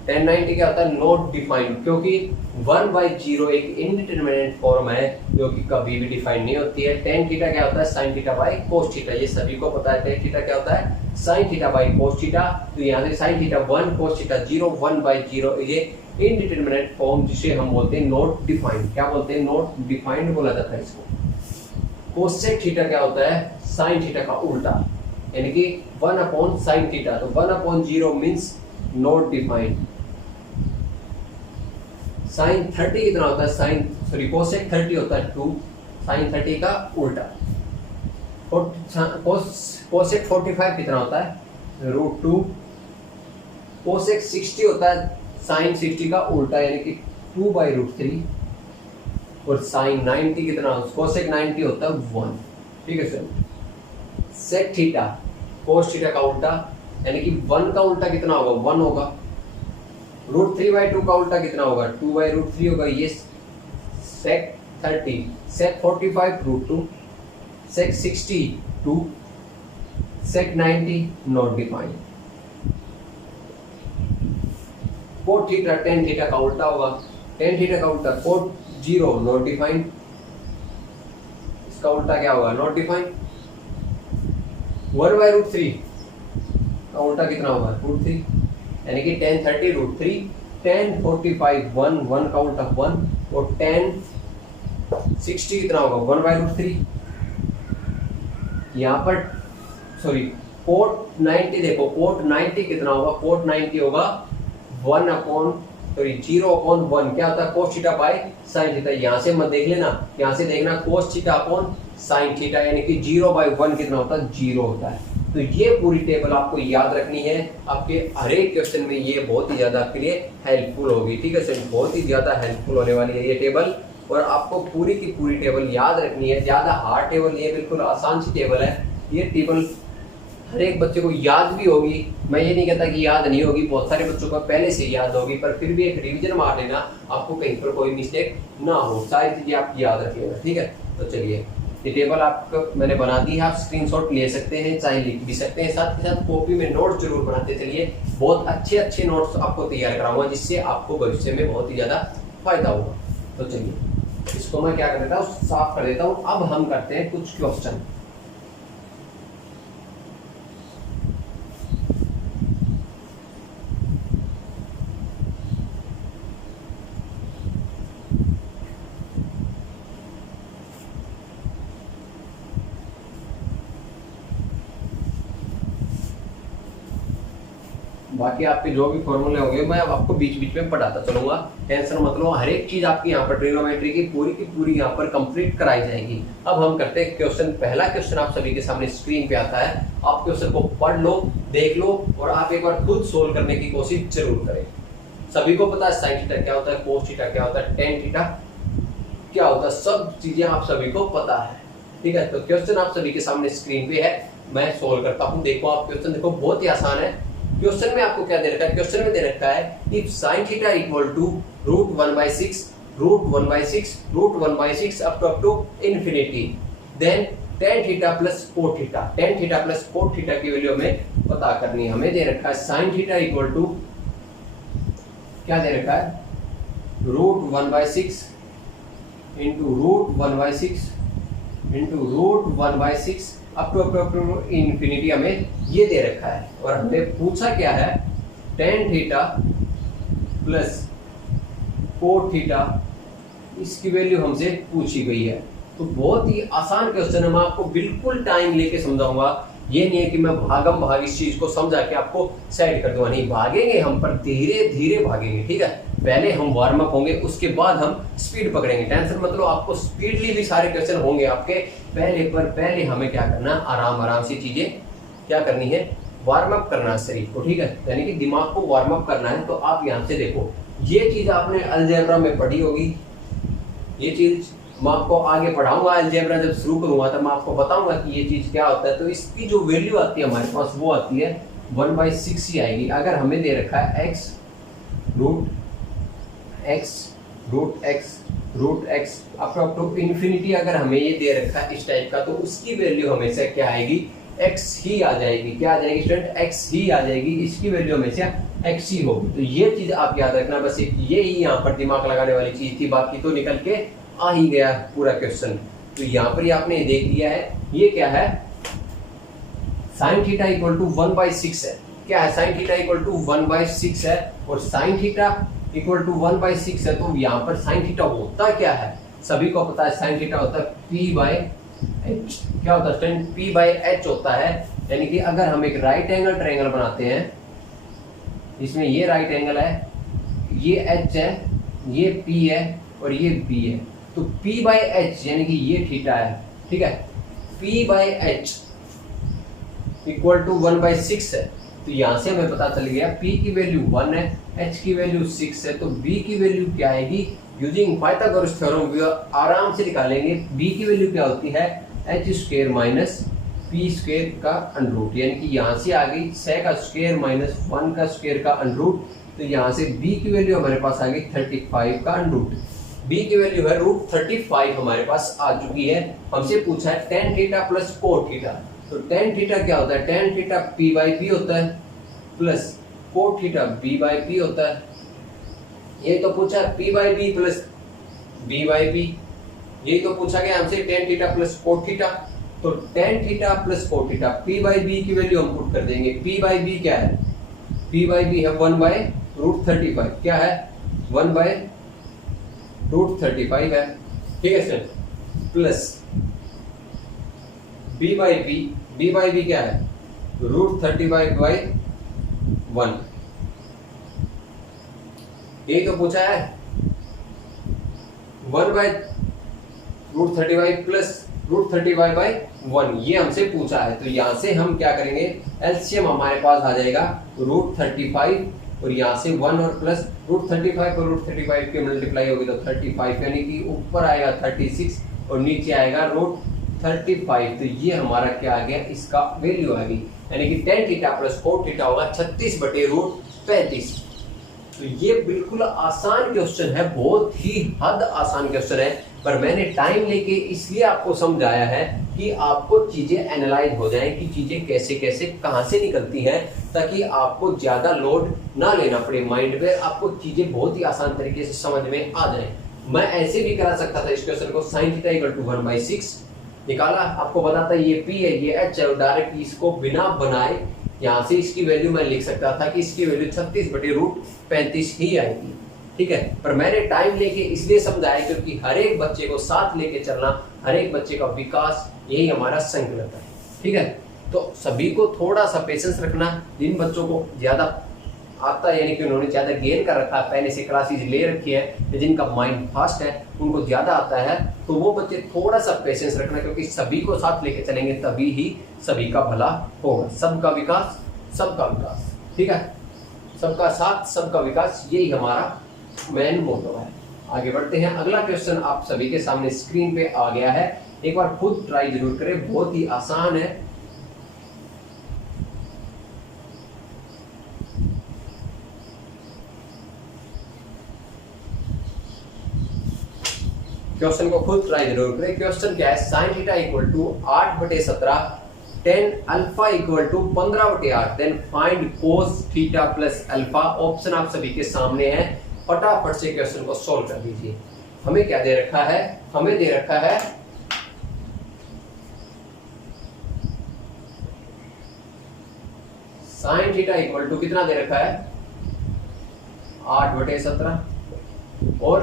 टेन 90 क्या होता है, नॉट डिफाइंड, क्योंकि 1/0 एक इनडिटरमिनेट फॉर्म है जो कि कभी भी डिफाइन नहीं होती है। टेन थीटा क्या होता है, sine theta by cos theta. ये सभी को पता है। टेन थीटा क्या होता है, sine theta by cos theta. तो यहाँ से साइन थीटा 1 कोस थीटा 0 1/0 ये इनडिटरमिनेट फॉर्म जिसे हम बोलते हैं नॉट डिफाइंड। क्या बोलते हैं, नॉट डिफाइंड बोला जाता है इसको। कोसेक थीटा क्या होता है, साइन थीटा का उल्टा, यानी कि 1/sin थीटा। तो 1/0 मींस नॉट डिफाइंड। साइन 30 कितना होता है, कोसेक 30 होता है 2, साइन 30 का उल्टा। कोसेक 45 कितना होता है, √2। कोसेक 60 होता है साइन 60 का उल्टा, यानी कि 2/√3। और साइन 90 कितना, कोसेक 90 होता है 1। ठीक है sir. Sec theta cos theta का उल्टा, यानी कि 1 का उल्टा कितना होगा, 1 होगा। √3/2 का उल्टा कितना होगा, 2/√3 होगा। ये sec 30, sec 45 √2, sec 60 2, sec 90 not defined. cot theta tan theta का उल्टा होगा, tan थीटा का उल्टा cot 0 नॉट डिफाइंड, इसका उल्टा क्या होगा, नॉट डिफाइंड। 1/√3 का उल्टा कितना होगा, √3, यानी कि tan 30 √3, tan 45 1 का उल्टा 1, और tan 60 कितना होगा, 1/√3। यहाँ पर सॉरी cot 90 देखो, cot 90 कितना होगा, cot 90 होगा 0/1 क्या होता है, cos theta by sin theta. यहाँ से मत देख लेना, यहाँ से देखना cos theta upon sin theta, यानी कि 0/1 कितना होता है, 0 होता है। तो ये पूरी टेबल आपको याद रखनी है, आपके हर एक क्वेश्चन में ये बहुत ही ज्यादा आपके लिए हेल्पफुल होगी। ठीक है सर, बहुत ही ज्यादा हेल्पफुल होने वाली है ये टेबल, और आपको पूरी की पूरी टेबल याद रखनी है। ज्यादा हार्ड टेबल, ये बिल्कुल आसान सी टेबल है। ये टेबल हर एक बच्चे को याद भी होगी, मैं ये नहीं कहता कि याद नहीं होगी, बहुत सारे बच्चों को पहले से याद होगी, पर फिर भी एक रिवीजन मार लेना, आपको कहीं पर कोई मिस्टेक ना हो, सारी चीजें आप याद रख लेना। ठीक है, तो चलिए ये टेबल आपको मैंने बना दी है, आप स्क्रीनशॉट ले सकते हैं, चाहे लिख भी सकते हैं, साथ के साथ कॉपी में नोट जरूर बनाते चलिए। बहुत अच्छे अच्छे नोट्स आपको तैयार कराऊंगा, जिससे आपको भविष्य में बहुत ही ज्यादा फायदा होगा। तो चलिए इसको मैं क्या कर देता हूँ, साफ कर देता हूँ। अब हम करते हैं कुछ क्वेश्चन। बाकी आपके जो भी फॉर्मूले होंगे मैं अब आपको बीच बीच में पढ़ाता चलूंगा, टेंशन मत लो। हर एक चीज आपकी यहाँ पर ट्रिग्नोमेट्री की पूरी यहाँ पर कंप्लीट कराई जाएगी। अब हम करते हैं क्वेश्चन। पहला क्वेश्चन आप सभी के सामने स्क्रीन पे आता है, आप क्वेश्चन को पढ़ लो, देख लो, और आप एक बार खुद सोल्व करने की कोशिश जरूर करें। सभी को पता है साइन थीटा क्या होता है, कोस थीटा क्या होता है, टेन थीटा क्या होता है, सब चीजें आप सभी को पता है। ठीक है, तो क्वेश्चन आप सभी के सामने स्क्रीन पे है, मैं सोल्व करता हूँ। देखो आप क्वेश्चन देखो, बहुत ही आसान है। क्वेश्चन में आपको क्या दे रखा है, क्वेश्चन में दे रखा है if sin theta equal to √1/6 √1/6 up to infinity, then tan theta plus cot theta, tan theta plus cot theta की वैल्यू हमें पता करनी है। हमें दे रखा है sin थीटा इक्वल टू क्या दे रखा है, √1/6 into √1/6 into √1/6 up to infinity, हमें ये दे रखा है। और हमें पूछा क्या है, tan theta plus cot theta, इसकी वैल्यू हमसे पूछी गई है। तो बहुत ही आसान क्वेश्चन है, मैं आपको बिल्कुल टाइम लेके समझाऊंगा। ये नहीं है कि मैं भागम भाग इस चीज को समझा के आपको सेट कर दूंगा, नहीं, भागेंगे हम, पर धीरे धीरे भागेंगे। ठीक है, पहले हम वार्म अप होंगे, उसके बाद हम स्पीड पकड़ेंगे। टेंशन मतलब आपको स्पीडली भी सारे क्वेश्चन होंगे आपके, पहले हमें क्या करना, आराम आराम से चीजें क्या करनी है, वार्म अप करना है शरीर को। ठीक है, यानी कि दिमाग को वार्म अप करना है। तो आप यहाँ से देखो, ये चीज आपने अलजेब्रा में पढ़ी होगी, ये चीज मैं आपको आगे पढ़ाऊंगा, अलजेब्रा जब शुरू करूंगा तब मैं आपको बताऊंगा कि ये चीज क्या होता है। तो इसकी जो वैल्यू आती है हमारे पास, वो आती है 1/6 ही आएगी। अगर हमें दे रखा है x √x up to infinity, अगर हमें ये दे रखा है इस टाइप का, तो उसकी वैल्यू हमेशा क्या आएगी, x ही आ जाएगी। क्या आ जाएगी स्टूडेंट, x ही आ जाएगी, इसकी वैल्यू हमेशा x ही होगी। तो ये चीज आप याद रखना, बस एक ये ही यहाँ पर दिमाग लगाने वाली चीज थी, बाकी तो निकल के आ ही गया पूरा क्वेश्चन। तो यहाँ पर आपने देख लिया है, ये क्या है, sin थीटा इक्वल टू 1/6 है। क्या है, sin थीटा इक्वल टू 1/6 है, और sin थीटा इक्वल टू 1/6 है। तो यहाँ पर sin थीटा होता क्या है, सभी को पता है, sin थीटा होता है p/h। क्या होता है स्टूडेंट, p/h होता है। यानी कि अगर हम एक राइट एंगल ट्रायंगल बनाते हैं, इसमें ये राइट एंगल है, ये h है, ये p है, और ये b है। तो p/h यानी कि ये थीटा है। ठीक है, p/h इक्वल टू 1/6 है। तो यहां से हमें पता चल गया p की वैल्यू 1 है, h की वैल्यू 6 है। तो b की वैल्यू क्या आएगी, यूजिंग पाइथागोरस थ्योरम आराम से निकालेंगे। b की वैल्यू क्या होती है, h² माइनस पी स्क्वायर का अंडरूट, यानी कि यहाँ से आ गई 6 का स्क्वायर माइनस 1 का स्क्वायर का अंडरूट, तो यहाँ से बी की वैल्यू हमारे पास आ गई 35 का अंडरूट। बी की वैल्यू है रूट 35 हमारे पास आ चुकी है। हमसे पूछा है tan theta plus cot theta, तो टेन थीटा क्या होता है, tan theta P by P होता है plus cot theta B by P होता है। ये तो पूछा है P by B plus B by P, ये तो पूछा गया हमसे tan theta plus cot theta, तो tan theta plus cot theta P by B की वैल्यू हम पुट कर देंगे। पी बाई बी क्या है, पी बाई बी है 1 बाई रूट 35, क्या है 1 बाई रूट 35 है, ठीक है sir, plus B by B क्या है रूट 35 बाई 1, ये तो पूछा है 1 by root 35 plus root 35 by 1, ये हमसे पूछा है। तो यहां से हम क्या करेंगे, एलसीएम हमारे पास आ जाएगा रूट 35 और यहाँ से 1 और प्लस रूट 35 और रूट 35 की मल्टीप्लाई होगी तो 35, यानी कि ऊपर आएगा 36 और नीचे आएगा रूट 35। तो ये हमारा क्या आ गया, इसका वैल्यू आ गई, यानी कि ten theta plus cot theta होगा 36 बटे रूट 35। तो ये बिल्कुल आसान क्वेश्चन है, बहुत ही हद आसान क्वेश्चन है, पर मैंने टाइम लेके इसलिए आपको समझाया है कि आपको चीजें एनालाइज हो जाएं कि चीजें कैसे कैसे कहां से निकलती हैं, ताकि आपको ज्यादा लोड ना लेना पड़े माइंड पे, आपको चीजें बहुत ही आसान तरीके से समझ में आ जाएं। मैं ऐसे भी करा सकता था इस क्वेश्चन को, sin थीटा इक्वल टू 1/6 निकाला, आपको बताता ये p है ये h है, और डायरेक्ट इसको बिना बनाए यहाँ से इसकी वैल्यू मैं लिख सकता था कि इसकी वैल्यू 36 बटे रूट 35 ही आएगी, ठीक है। पर मैंने टाइम लेके इसलिए समझाया क्योंकि हर एक बच्चे को साथ लेके चलना, हर एक बच्चे का विकास, यही हमारा संकल्प है, ठीक है। तो सभी को थोड़ा सा पेशेंस रखना, जिन बच्चों को ज्यादा आता है, यानी कि उन्होंने ज्यादा गेन कर रखा है, पहले से क्लासेस ले रखी है, जिनका माइंड फास्ट है, उनको ज्यादा आता है, तो वो बच्चे थोड़ा सा पेशेंस रखना, क्योंकि सभी को साथ लेके चलेंगे तभी ही सभी का भला होगा, सबका विकास सबका विकास, ठीक है, सबका साथ सबका विकास, यही हमारा मेन मोटो है। आगे बढ़ते हैं, अगला क्वेश्चन आप सभी के सामने स्क्रीन पे आ गया है, एक बार खुद ट्राई जरूर करें, बहुत ही आसान है। क्वेश्चन को खुद ट्राई जरूर करें। क्वेश्चन क्या है, sine theta equal to 8/17 tan alpha equal to 15/8, then find cos theta plus alpha. Option आप सभी के सामने है, फटाफट से क्वेश्चन को सॉल्व कर दीजिए। हमें क्या दे रखा है, हमें दे रखा है साइन थीटा इक्वल टू कितना दे रखा है 8/17 और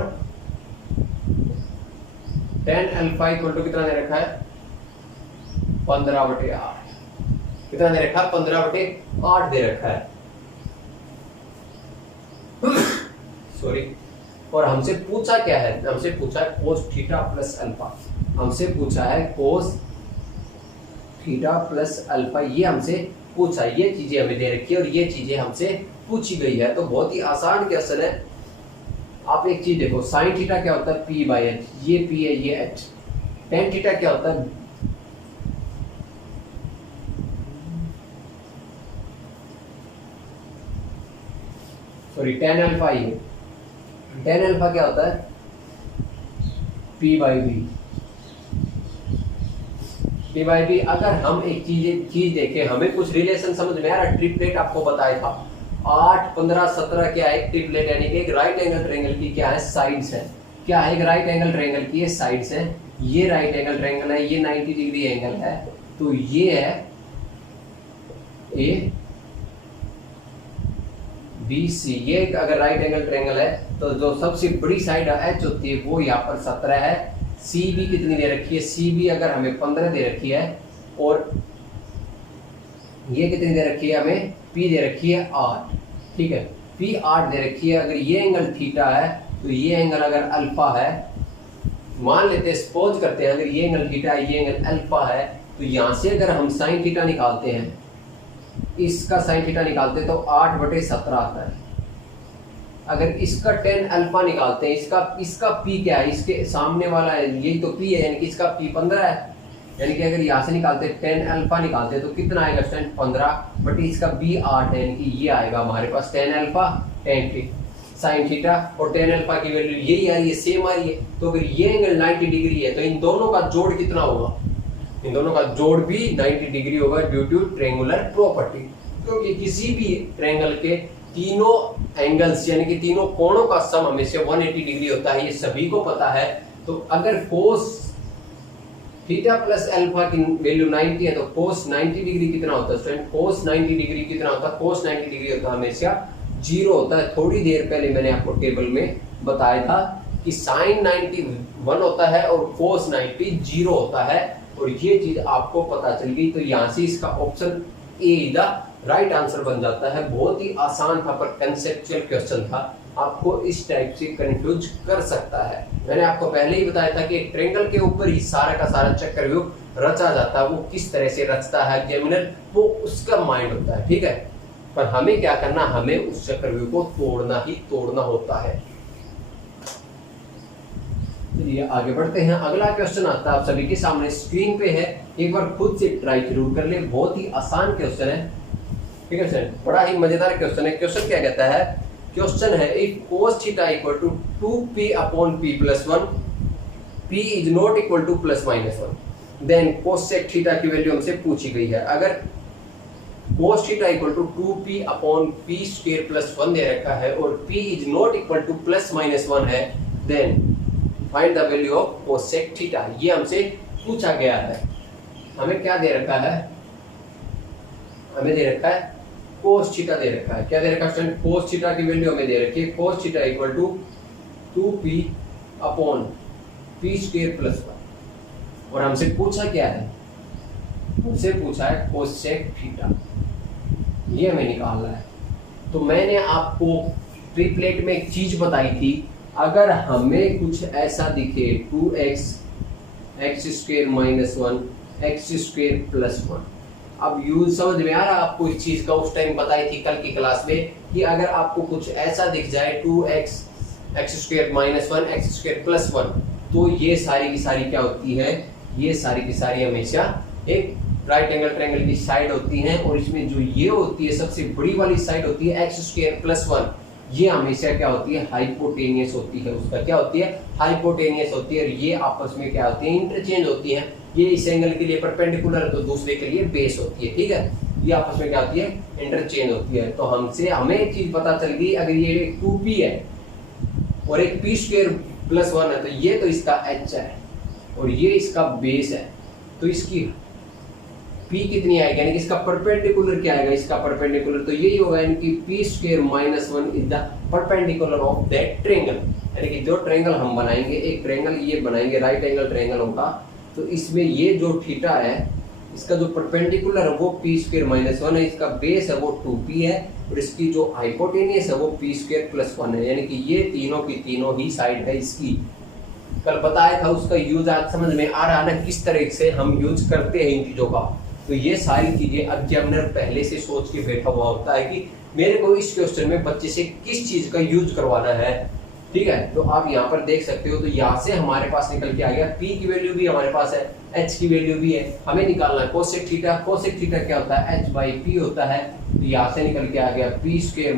टेन अल्फा इक्वल टू कितना दे रखा है 15/8, कितना दे रखा है 15/8 दे रखा है, सॉरी। और हमसे पूछा क्या है, हमसे पूछा है कोस थीटा प्लस अल्फा, हमसे पूछा है कोस थीटा प्लस अल्फा, ये हमसे पूछा, ये चीजें हमें दे रखी है और ये चीजें हमसे पूछी गई है। तो बहुत ही आसान क्वेश्चन है। आप एक चीज देखो, साइन थीटा क्या होता है p/h, ये p है ये h, टेन थीटा क्या होता है सॉरी टेन अल्फा, ये टेन अल्फा क्या होता है p/b, p/b। अगर हम एक चीज देखें, हमें कुछ रिलेशन समझ में आ रहा है, ट्रिपलेट आपको बताया था 8, 15, 17 क्या है ट्रिपलेट, यानी कि एक राइट एंगल ट्रायंगल की क्या है साइड्स है, क्या है एक राइट एंगल ट्रायंगल की साइड्स है, ये राइट एंगल ट्रायंगल है, ये 90 डिग्री एंगल है, तो ये है ए बी सी, ये अगर राइट एंगल ट्रायंगल है तो जो सबसे बड़ी साइड एच होती है वो यहाँ पर 17 है, सी बी कितनी दे रखी है, सी बी अगर हमें 15 दे रखी है, और ये कितनी दे रखी है हमें P दे रखी है 8, ठीक है, P 8 दे रखी है। अगर ये एंगल थीटा है तो ये एंगल अगर अल्फा है, मान लेते हैं सपोज करते हैं अगर ये एंगल थीटा है ये एंगल अल्फा है, तो यहाँ से अगर हम साइन थीटा निकालते हैं, इसका साइन थीटा निकालते हैं तो 8/17 आता है। अगर इसका टेन अल्फा निकालते हैं, इसका P क्या है, इसके सामने वाला है, यही तो P है, यानी कि इसका P 15 है, यानी कि अगर यहाँ से निकालते 10 अल्फा निकालते तो कितना आएगा स्टूडेंट 15, बट इसका बी 8 है, यानी कि ये आएगा हमारे पास 10 अल्फा 10 साइन थीटा, और 10 अल्फा की वैल्यू यही आ रही है, सेम आ रही है। तो अगर ये एंगल 90 डिग्री है तो इन दोनों का जोड़ कितना होगा, इन दोनों का जोड़ भी 90 डिग्री होगा ड्यू टू ट्रायंगुलर प्रॉपर्टी, क्योंकि किसी भी ट्रायंगल के तीनों एंगल्स यानी कि तीनों कोणों का सम हमेशा 180 डिग्री होता है, ये सभी को पता है। तो अगर कोस थीटा प्लस अल्फा की वैल्यू 90 है तो कोस 90 डिग्री कितना होता है स्टूडेंट, कोस 90 डिग्री कितना होता है, कोस 90 डिग्री होता है हमेशा 0 होता है। थोड़ी देर पहले मैंने आपको टेबल में बताया था कि साइन 90 1 होता है और कोस 90 0 होता है, और ये चीज आपको पता चल गई। तो यहाँ से इसका option A the right answer बन जाता है। बहुत ही आसान था पर कंसेप्चुअल क्वेश्चन था, आपको इस टाइप से कंफ्यूज कर सकता है। मैंने आपको पहले ही बताया था कि एक ट्रायंगल के ऊपर ही सारा का सारा चक्रव्यूह रचा जाता है। वो किस तरह से रचता है एग्जामिनर, वो उसका माइंड होता है, ठीक है। पर हमें क्या करना, हमें उस चक्रव्यूह को तोड़ना ही तोड़ना होता है। चलिए आगे बढ़ते हैं। अगला क्वेश्चन आता है आप सभी के सामने स्क्रीन पे है, एक बार खुद से ट्राई जरूर कर ले। बहुत ही आसान क्वेश्चन है, ठीक है सर, बड़ा ही मजेदार क्वेश्चन है। क्वेश्चन क्या कहता है, क्वेश्चन है if cos theta equal to 2p upon p plus 1, p is not equal to plus minus 1, then cosec theta की वैल्यू हमसे पूछी गई है। अगर cos theta equal to 2p upon p square plus 1 दे रखा है और p is not equal to plus minus 1 है, then find the value of cosec theta. ये हमसे पूछा गया है। हमें क्या दे रखा है, हमें दे रखा है cos थीटा दे रखा है। क्या दे रखा है, cos थीटा की वैल्यू हमें दे रखी है, cos theta equal to 2p upon p square plus 1, और हमसे पूछा क्या है, हमसे पूछा है cosec थीटा, ये हमें निकालना है। तो मैंने आपको ट्रिपलेट में एक चीज बताई थी, अगर हमें कुछ ऐसा दिखे 2x x square minus 1 x square plus 1, अब यूज समझ में आ रहा आपको इस चीज का, उस टाइम बताई थी कल की क्लास में कि अगर आपको कुछ ऐसा दिख जाए 2x x square minus 1 x square plus 1, तो ये सारी की सारी क्या होती है, ये सारी की सारी हमेशा एक राइट एंगल ट्रायंगल की साइड होती हैं, और इसमें जो ये होती है सबसे बड़ी वाली साइड होती है x स्क्वायर प्लस 1, ये हमेशा क्या होती है, हाइपोटेनियस होती है। उसका क्या होती है, हाइपोटेनियस होती है, और ये आपस में क्या होती है, इंटरचेंज होती है। ये इस एंगल के लिए परपेंडिकुलर तो दूसरे के लिए बेस होती है, ठीक है। ये आपस में क्या होती है, इंटरचेंज होती है। तो हमसे हमें एक चीज पता चल गई, अगर ये एक 2p है और एक p स्क्वायर प्लस 1 है, तो ये तो इसका h है और ये इसका बेस है, तो इसकी p कितनी आएगी, यानी कि इसका परपेंडिकुलर क्या आएगा, इसका परपेंडिकुलर तो यही होगा, यानी कि p square minus 1 is the perpendicular of that triangle. यानी कि जो ट्रायंगल हम बनाएंगे, एक ट्रायंगल ये बनाएंगे, राइट एंगल ट्रायंगल होगा, तो इसमें ये जो थीटा है इसका जो परपेंडिकुलर है वो p स्क्वायर माइनस 1 है, इसका बेस है वो 2p है, और इसकी जो हाइपोटेनियस है वो p स्क्वायर प्लस 1 है। यानी कि ये तीनों की तीनों ही साइड है इसकी। कल बताया था, उसका यूज आज समझ में आ रहा है ना, किस तरह से हम यूज करते हैं इन चीजों का। तो ये सारी चीजें एग्जामिनर पहले से सोच के बैठा हुआ होता है कि मेरे को इस क्वेश्चन में बच्चे से किस चीज का यूज करवाना है, ठीक है। तो आप यहाँ पर देख सकते हो, तो यहाँ से हमारे पास निकल के आ गया, p की वैल्यू भी हमारे पास है, h की वैल्यू भी है, हमें निकालना है cosec थीटा। cosec थीटा क्या होता है, h बाई p होता है। तो यहाँ से निकल के आ गया p square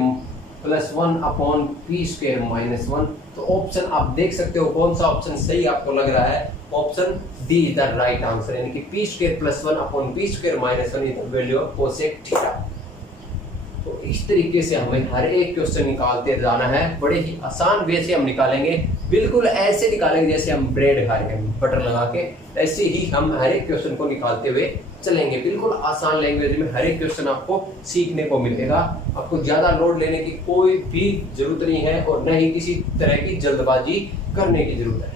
plus 1 upon p square minus 1। तो ऑप्शन आप देख सकते हो कौन सा ऑप्शन सही आपको लग रहा है, option D is the right answer, यानी कि p square plus 1 upon p square minus 1 is the value of cosec theta. तो इस तरीके से हमें हर एक क्वेश्चन निकालते जाना है, बड़े ही आसान वे से हम निकालेंगे, बिल्कुल ऐसे निकालेंगे जैसे हम ब्रेड खा रहे हैं बटर लगा के, ऐसे ही हम हर एक क्वेश्चन को निकालते हुए चलेंगे। बिल्कुल आसान लैंग्वेज में हर एक क्वेश्चन आपको सीखने को मिलेगा। आपको ज्यादा लोड लेने की कोई भी जरूरत नहीं है, और न ही किसी तरह की जल्दबाजी करने की जरूरत है।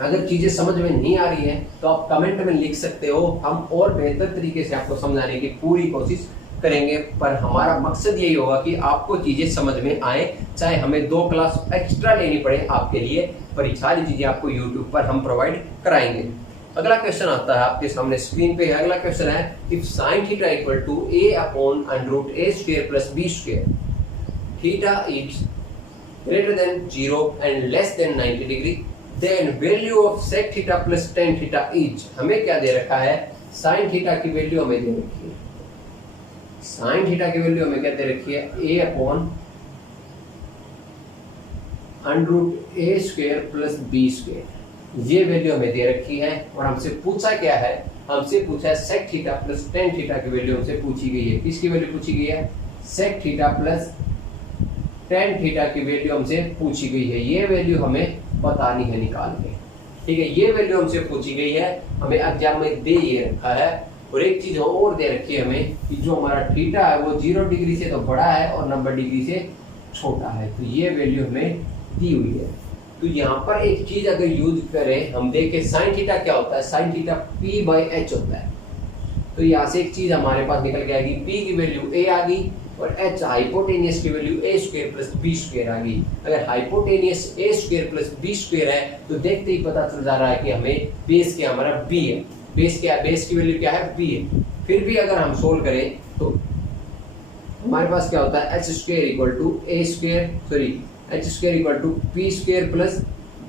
अगर चीजें समझ में नहीं आ रही है तो आप कमेंट में लिख सकते हो, हम और बेहतर तरीके से आपको समझाने की पूरी कोशिश करेंगे। पर हमारा मकसद यही होगा कि आपको चीजें समझ में आए, चाहे हमें 2 क्लास एक्स्ट्रा लेनी पड़े आपके लिए, पर ये सारी चीजें आपको यूट्यूब पर हम प्रोवाइड कराएंगे। अगला क्वेश्चन आता है आपके सामने स्क्रीन पे है। अगला क्वेश्चन है if sin theta equal to a upon under a square plus b square, theta is greater than 0 and less than 90 degree, then value of sec theta plus tan theta is, हमें क्या दे रखा है, sine theta की value हमें दे रखी है, sine theta की वैल्यू हमें क्या दे रखी है, a upon under A square plus B square, ये वैल्यू हमें दे रखी है। और हमसे पूछा क्या है, हमसे पूछा है sec theta plus tan theta की वैल्यू हमसे पूछी गई है। किसकी वैल्यू पूछी गई है, sec theta plus tan theta की वैल्यू हमसे पूछी गई है। ये वैल्यू हमें बतानी है निकाल के, ठीक है। ये वैल्यू हमसे पूछी गई है, हमें एग्जाम में दे ये रखा है। और एक चीज और दे रखी है हमें कि जो हमारा थीटा है वो 0 डिग्री से तो बड़ा है और 90 डिग्री से छोटा है, तो ये वैल्यू हमें दी हुई है। तो यहाँ पर एक चीज अगर यूज करें, हम देखें साइन थीटा क्या होता है, sine theta p by H होता है। तो यहाँ से एक चीज हमारे पास निकल के आएगी, p की वैल्यू a आ गई और h हाइपोटेनियस की value a square plus b square आ गई। अगर hypotenuse a square plus b square है तो देखते ही पता चल जा रहा है कि हमें बेस क्या हमारा b है, बेस क्या है, बेस की वैल्यू क्या है, b है। फिर भी अगर हम सोल्व करें तो हमारे पास क्या होता है, h square equal to a square, sorry H square equal to P square plus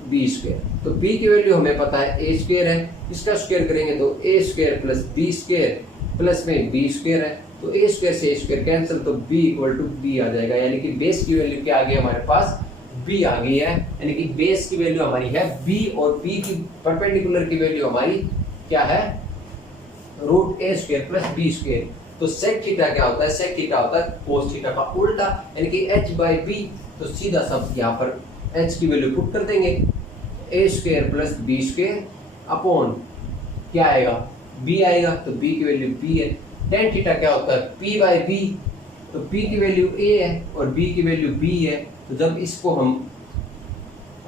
B square. तो p की वैल्यू हमें पता है a स्क्वायर है, इसका स्क्वायर करेंगे तो a square plus B square plus में b स्क्वायर है, तो a स्क्वायर से a स्क्वायर कैंसिल, तो b इक्वल टू b आ जाएगा। यानी कि बेस की वैल्यू क्या आ गई हमारे पास, b आ गई है। यानी कि बेस की वैल्यू हमारी है b और p की परपेंडिकुलर की वैल्यू हमारी क्या है, root a square plus b square. तो सेक थीटा क्या होता है, सेक थीटा होता है कोस थीटा का उल्टा, यानी कि h बाई बी। तो सीधा सब यहाँ पर h की वैल्यू पुट कर देंगे, a square plus B square upon क्या आएगा, b आएगा, तो b की वैल्यू b है। टेन थीटा क्या होता है, p बाई बी, तो p की वैल्यू a है और b की वैल्यू b है। तो जब इसको हम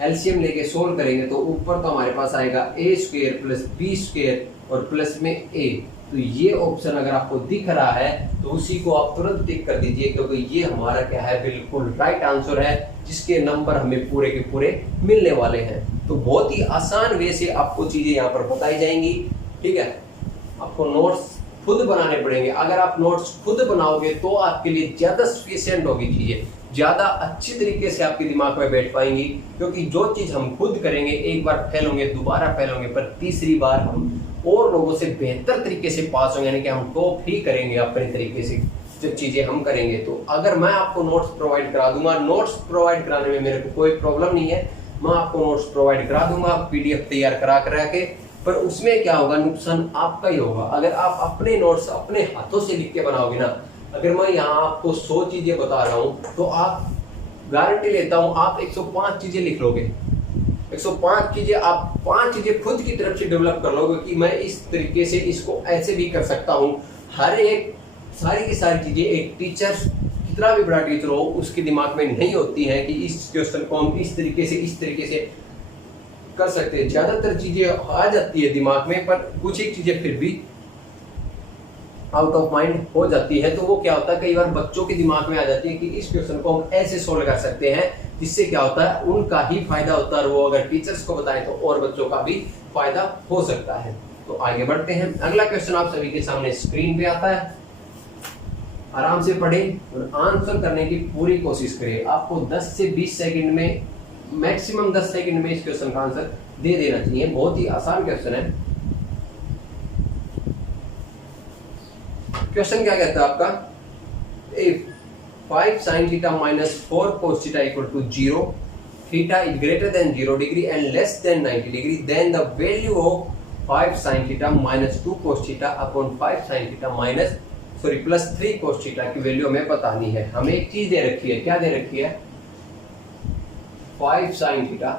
एलसीएम लेके सोल्व करेंगे तो ऊपर तो हमारे पास आएगा a square plus B square और प्लस में a। तो ये ऑप्शन अगर आपको दिख रहा है तो उसी को आप तुरंत टिक कर दीजिए, क्योंकि ये हमारा क्या है, बिल्कुल राइट आंसर है, जिसके नंबर हमें पूरे के पूरे मिलने वाले हैं। तो बहुत ही आसान वे से आपको चीजें यहाँ पर बताई जाएंगी, ठीक है। आपको नोट्स खुद बनाने पड़ेंगे। अगर आप नोट्स खुद बनाओगे तो आपके लिए ज्यादा सफिशिएंट होगी, चीजें ज्यादा अच्छी तरीके से आपके दिमाग में बैठ पाएंगी। क्योंकि जो चीज हम खुद करेंगे, एक बार फेल होंगे, दोबारा फेल होंगे, पर तीसरी बार हम और लोगों से बेहतर तरीके से पास होंगे, यानी कि हम टॉप ही करेंगे अपने तरीके से जब चीजें हम करेंगे। तो अगर मैं आपको नोट्स प्रोवाइड करा दूंगा, नोट्स प्रोवाइड कराने में मेरे को कोई प्रॉब्लम नहीं है, मैं आपको नोट्स प्रोवाइड करा दूंगा पीडीएफ तैयार करा के, पर उसमें क्या होगा, नुकसान आपका ही होगा। अगर आप अपने नोट्स अपने हाथों से लिख के बनाओगे ना, अगर मैं यहाँ आपको 100 चीजें बता रहा हूँ तो आप गारंटी लेता हूँ आप 105 चीजें लिख लोगे। 105 चीजें आप 5 चीजें खुद की तरफ से डेवलप कर लोगे कि मैं इस तरीके से इसको ऐसे भी कर सकता हूँ। हर एक सारी की सारी चीजें एक टीचर, कितना भी बड़ा टीचर हो, उसके दिमाग में नहीं होती है कि इस क्वेश्चन को हम इस तरीके से कर सकते हैं। ज्यादातर चीजें आ जाती है दिमाग में, पर कुछ एक चीजें फिर भी आउट ऑफ माइंड हो जाती है। तो वो क्या होता है, कई बार बच्चों के दिमाग में आ जाती है कि इस क्वेश्चन को हम ऐसे सोल्व कर सकते हैं, जिससे क्या होता है उनका ही फायदा होता है। वो अगर टीचर्स को बताएं तो और बच्चों का भी फायदा हो सकता है। तो आगे बढ़ते हैं। अगला क्वेश्चन आप सभी के सामने स्क्रीन पे आता है, आराम से पढ़ें और आंसर करने की पूरी कोशिश करें। आपको 10 से 20 सेकंड में, मैक्सिमम 10 सेकंड में इस क्वेश्चन का आंसर दे देना चाहिए। बहुत ही आसान क्वेश्चन है। क्वेश्चन क्या कहता है आपका, if 5 sin theta minus 4 cos theta equal to 0, theta is greater than 0 degree and less than 90 degree, then the value of 5 sin theta minus 2 cos theta upon 5 sin theta minus plus 3 cos theta की value हमें बतानी है। हमें एक चीज दे रखी है, क्या दे रखी है, 5 sin theta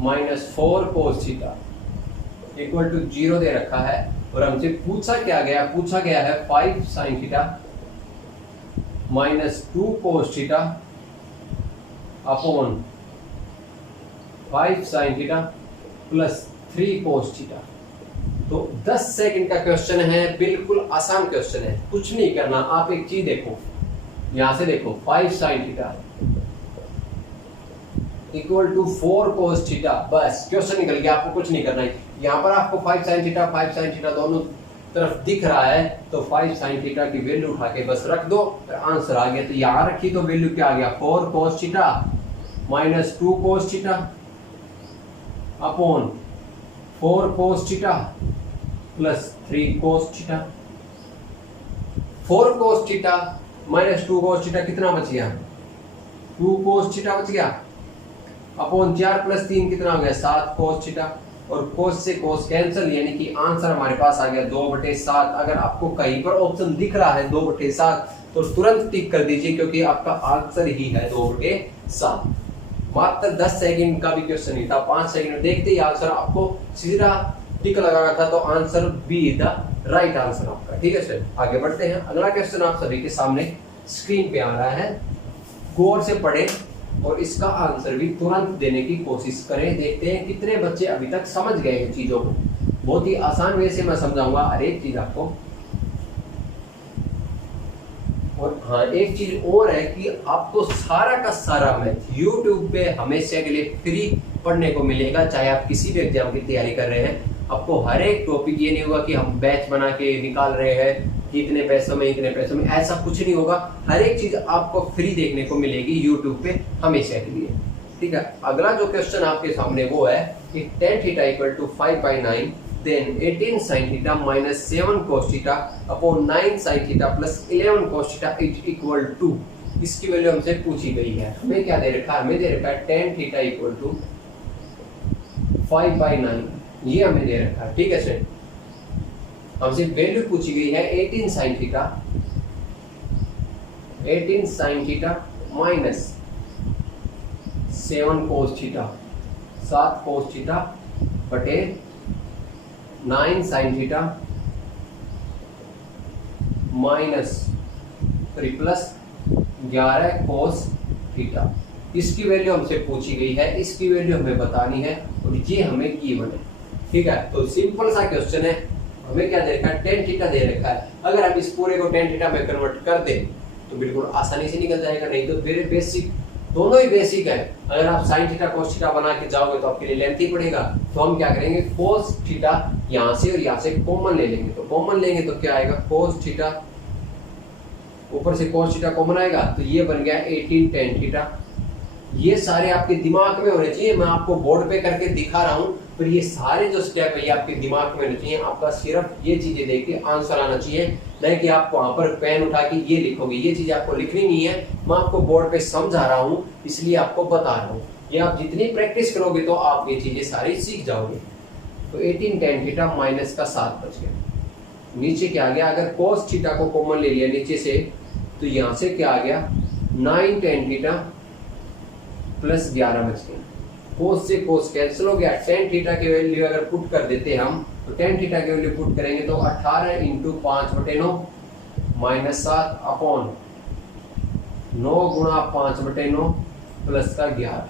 minus 4 cos theta equal to 0 दे रखा है। और हमसे पूछा क्या गया, पूछा गया है 5 sin theta minus 2 cos theta upon 5 sin theta plus 3 cos theta. तो 10 सेकंड का क्वेश्चन है, बिल्कुल आसान क्वेश्चन है, कुछ नहीं करना। आप एक चीज देखो, यहां से देखो 5 sin theta equal to 4 cos theta, बस क्वेश्चन निकल गया। आपको कुछ नहीं करना है। यहाँ पर आपको 5 sin थीटा दोनों तरफ दिख रहा है, तो 5 sin थीटा की वैल्यू उठा के बस रख दो, आंसर आ गया। तो यहाँ रखी तो वैल्यू क्या आ गया, 4 cos theta minus 2 cos theta upon 4 cos theta plus 3 cos theta. 4 cos theta minus 2 cos theta कितना बच गया? 2 cos थीटा बच गया, अपॉन 4 प्लस 3 कितना हो गया? 7 cos थीटा। और cos से cos कैंसिल, यानी कि आंसर हमारे पास आ गया 2/7। अगर आपको कहीं पर ऑप्शन दिख रहा है 2/7 तो तुरंत टिक कर दीजिए, क्योंकि आपका आंसर ही है 2/7। मात्र 10 सेकंड का भी क्वेश्चन ही था, 5 सेकंड में देखते ही आंसर आपको सीधा टिक लगा था, तो answer B is the right answer आपका। ठीक है सर, आगे बढ़ते हैं। अगला क्वेश्चन आप सभी के सामने स्क्रीन पे आ रहा है, गौर से पढ़ें और इसका आंसर भी तुरंत देने की कोशिश करें। देखते हैं कितने बच्चे अभी तक समझ गए हैं चीजों को। बहुत ही आसान वे से मैं समझाऊंगा हर एक चीज आपको। और हाँ, एक चीज और है कि आपको सारा का सारा मैथ YouTube पे हमेशा के लिए फ्री पढ़ने को मिलेगा। चाहे आप किसी भी एग्जाम की तैयारी कर रहे हैं, आपको हर एक टॉपिक ये नहीं होगा कि हम बैच बना के निकाल रहे हैं कि इतने पैसों में इतने पैसों में, ऐसा कुछ नहीं होगा। हर एक चीज आपको फ्री देखने को मिलेगी YouTube पे हमेशा के लिए। ठीक है, अगला जो क्वेश्चन आपके सामने वो है कि tan theta equal to 5/9 then 18 sin theta minus 7 cos theta upon 9 sin theta plus 11 cos theta equal to. इसकी वैल्यू हमसे पूछी गई है। हमें क्या दे रखा है? हमें दे रखा है tan थीटा इक्वल टू 5/9, ये हमें दे रखा है। ठीक है सर, हमसे वैल्यू पूछी गई है 18 sin theta, 18 sin theta minus 7 cos theta, 7 cos theta बटे 9 sin theta minus plus 11 cos theta. इसकी वैल्यू हमसे पूछी गई है, इसकी वैल्यू हमें बतानी है और ये हमें गिवन है। ठीक है, तो सिंपल सा क्वेश्चन है। हमें क्या दे रखा है? tan थीटा दे रखा है। अगर हम इस पूरे को tan थीटा में कन्वर्ट कर दें तो बिल्कुल आसानी से निकल जाएगा, नहीं तो फिर बेसिक, दोनों ही बेसिक है। अगर आप sin थीटा cos थीटा बना के जाओगे तो आपके लिए लेंथी पड़ेगा। तो हम क्या करेंगे? cos थीटा यहाँ से और यहाँ से कॉमन ले लेंगे। तो कॉमन लेंगे तो क्या आएगा? cos थीटा, ऊपर से cos थीटा कॉमन आएगा तो ये बन गया 18 tan थीटा। ये सारे आपके दिमाग में होने चाहिए, मैं आपको बोर्ड पे करके दिखा रहा हूँ, पर ये सारे जो स्टेप है ये आपके दिमाग में होने चाहिए। आपका सिर्फ ये चीजें देख के आंसर आना चाहिए, नहीं कि आप वहां पर पेन उठा के ये लिखोगे। ये चीज आपको लिखनी नहीं है, मैं आपको बोर्ड पे समझा रहा हूँ, इसलिए आपको बता रहा हूँ। ये आप जितनी प्रैक्टिस करोगे तो आप ये चीजें सारी सीख जाओगे। तो 18 tan थीटा माइनस का 7 बच गया। नीचे क्या आ गया? अगर cos थीटा को कॉमन ले लिया नीचे से तो यहाँ से क्या आ गया? 9 tan थीटा प्लस 11 बच गया। cos से cos कैंसिल हो गया। tan थीटा की वैल्यू अगर पुट कर देते हम तो tan थीटा की वैल्यू पुट करेंगे तो 18 इंटू 5/9 माइनस 7 अपॉन 9 गुणा 5/9 प्लस का 11।